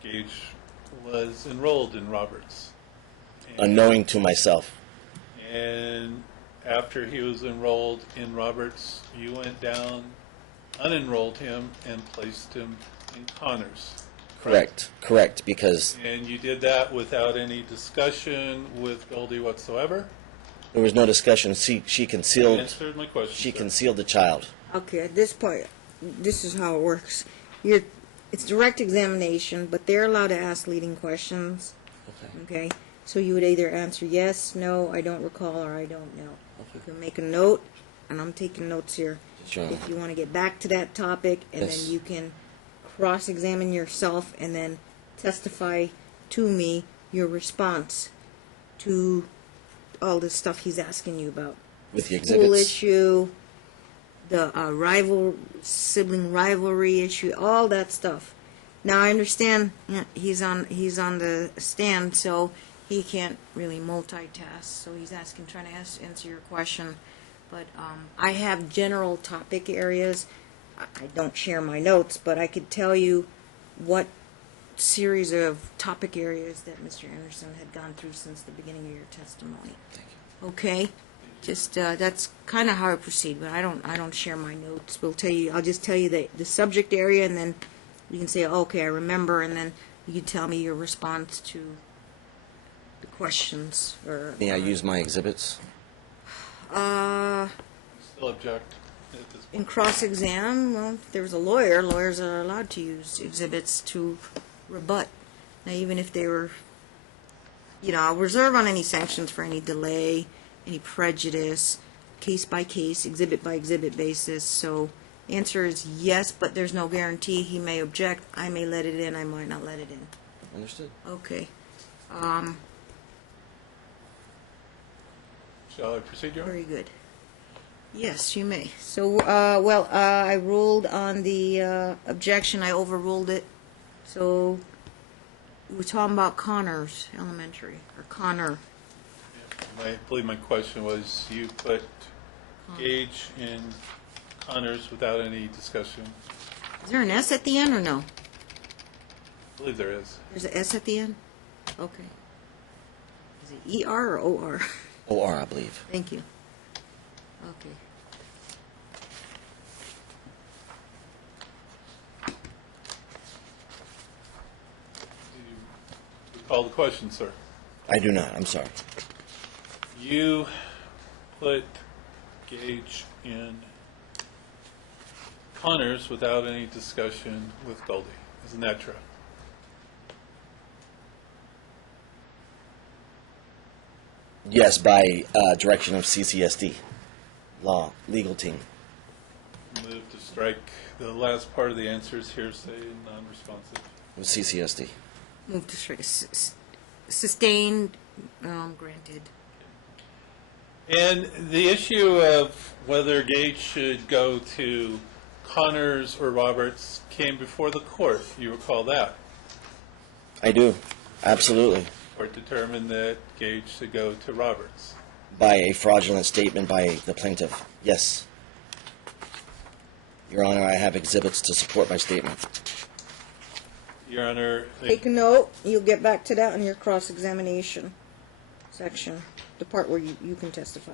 Gage was enrolled in Roberts. Unknowing to myself. And after he was enrolled in Roberts, you went down, unenrolled him, and placed him in Connors. Correct, because And you did that without any discussion with Goldie whatsoever? there was no discussion. She concealed. Answered my question. She sir. concealed the child. Okay, at this point, this is how it works. It's direct examination, but they're allowed to ask leading questions. Okay? So you would either answer yes, no, I don't recall, or I don't know. You can make a note, and I'm taking notes here. Sure. If you want to get back to that topic, and Yes. then you can cross-examine yourself and then testify to me your response to all the stuff he's asking you about. With the School exhibits. issue, the sibling rivalry issue, all that stuff. Now I understand he's on the stand, so he can't really multitask. So he's trying to answer your question. But I have general topic areas. I don't share my notes, but I could tell you what series of topic areas that Mr. Anderson had gone through since the beginning of your testimony. Thank you. Okay, just that's kind of how I proceed, but I don't share my notes. I'll just tell you the subject area, and then you can say, okay, I remember, and then you can tell me your response to the questions. May I use my exhibits? Still object at this point. In cross-exam, well, if there was a lawyer, lawyers are allowed to use exhibits to rebut. Now, even if they were, I'll reserve on any sanctions for any delay, any prejudice, case by case, exhibit by exhibit basis. So Answer is yes, but there's no guarantee. He may object. I may let it in. I might not let it in. Understood. Okay. Shall I proceed, Your Honor? Very good. Yes, you may. So, I ruled on the objection. I overruled it. So, we're talking about Connors Elementary, or Connor. I believe my question was, you put Gage in Connors without any discussion. Is there an S at the end or no? I believe there is. There's an S at the end? Okay. Is it ER or OR? OR, I believe. Thank you. Okay. Do you recall the question, sir? I do not. I'm sorry. You put Gage in Connors without any discussion with Goldie. Isn't that true? Yes, by direction of CCSD, legal team. Move to strike the last part of the answer is hearsay and non-responsive. With CCSD. Move to strike. Sustained, granted. And the issue of whether Gage should go to Connors or Roberts came before the court. You recall that? I do. Absolutely. The court determined that Gage should go to Roberts. By a fraudulent statement by the plaintiff. Yes. Your Honor, I have exhibits to support my statement. Your Honor, Take a note. You'll get back to that in your cross-examination section, the part where you can testify.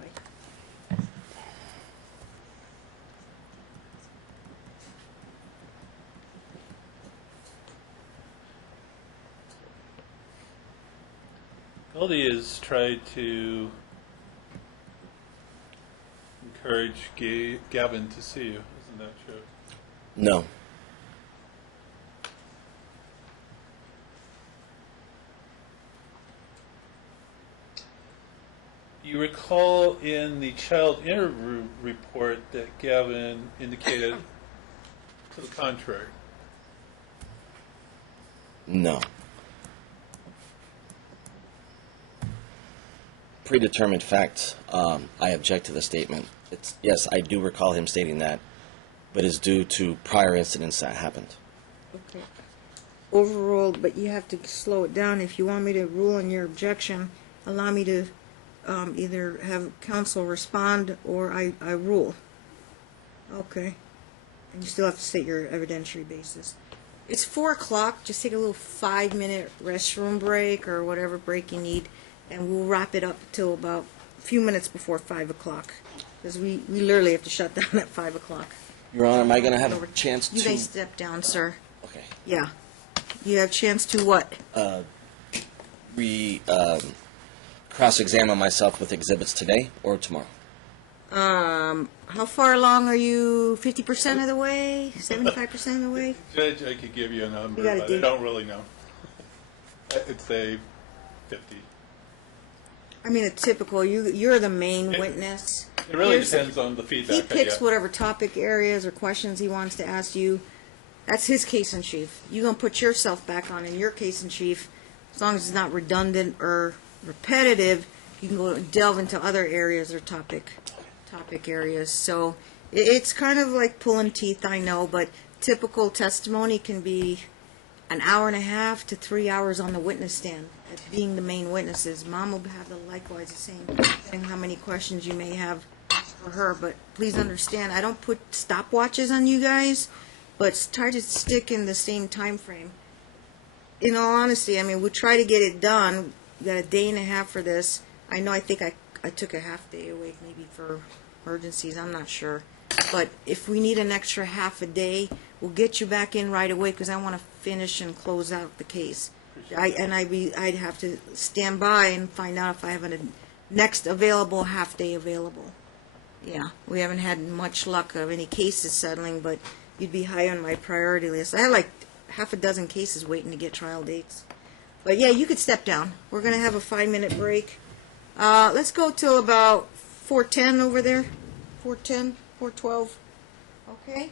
Goldie has tried to encourage Gavin to see you. Isn't that true? No. You recall in the child interview report that Gavin indicated to the contrary. No. Predetermined fact, I object to the statement. Yes, I do recall him stating that, but it's due to prior incidents that happened. Okay. Overruled, but you have to slow it down. If you want me to rule on your objection, allow me to either have counsel respond or I rule. Okay. And you still have to state your evidentiary basis. It's 4 o'clock. Just take a little 5-minute restroom break or whatever break you need, and we'll wrap it up till about a few minutes before 5 o'clock. Because we literally have to shut down at 5 o'clock. Your Honor, am I going to have a chance You to... may step down, sir. Okay. Yeah. You have chance to what? Cross-examine myself with exhibits today or tomorrow. How far along are you? 50% of the way? 75% of the way? Judge, I could give you a number, You gotta but I do- don't really know. I'd say 50. I mean, a typical, you're the main witness. It really Here's- depends on the feedback He I picks get. whatever topic areas or questions he wants to ask you. That's his case in chief. You're going to put yourself back on in your case in chief. As long as it's not redundant or repetitive, you can go and delve into other areas or topic areas. So it's kind of like pulling teeth, I know, but typical testimony can be an hour and a half to 3 hours on the witness stand, as being the main witnesses. Mom will have the likewise the same, depending how many questions you may have for her. But please understand, I don't put stopwatches on you guys, but try to stick in the same time frame. In all honesty, I mean, we try to get it done. We got a day and a half for this. I know I think I took a half day away maybe for emergencies. I'm not sure. But if we need an extra half a day, we'll get you back in right away because I want to finish and close out the case. I'd have to stand by and find out if I have a next available half day available. Yeah, we haven't had much luck of any cases settling, but you'd be high on my priority list. I have like half a dozen cases waiting to get trial dates. But yeah, you could step down. We're going to have a 5-minute break. Let's go till about 4:10 over there. 4:10, 4:12. Okay?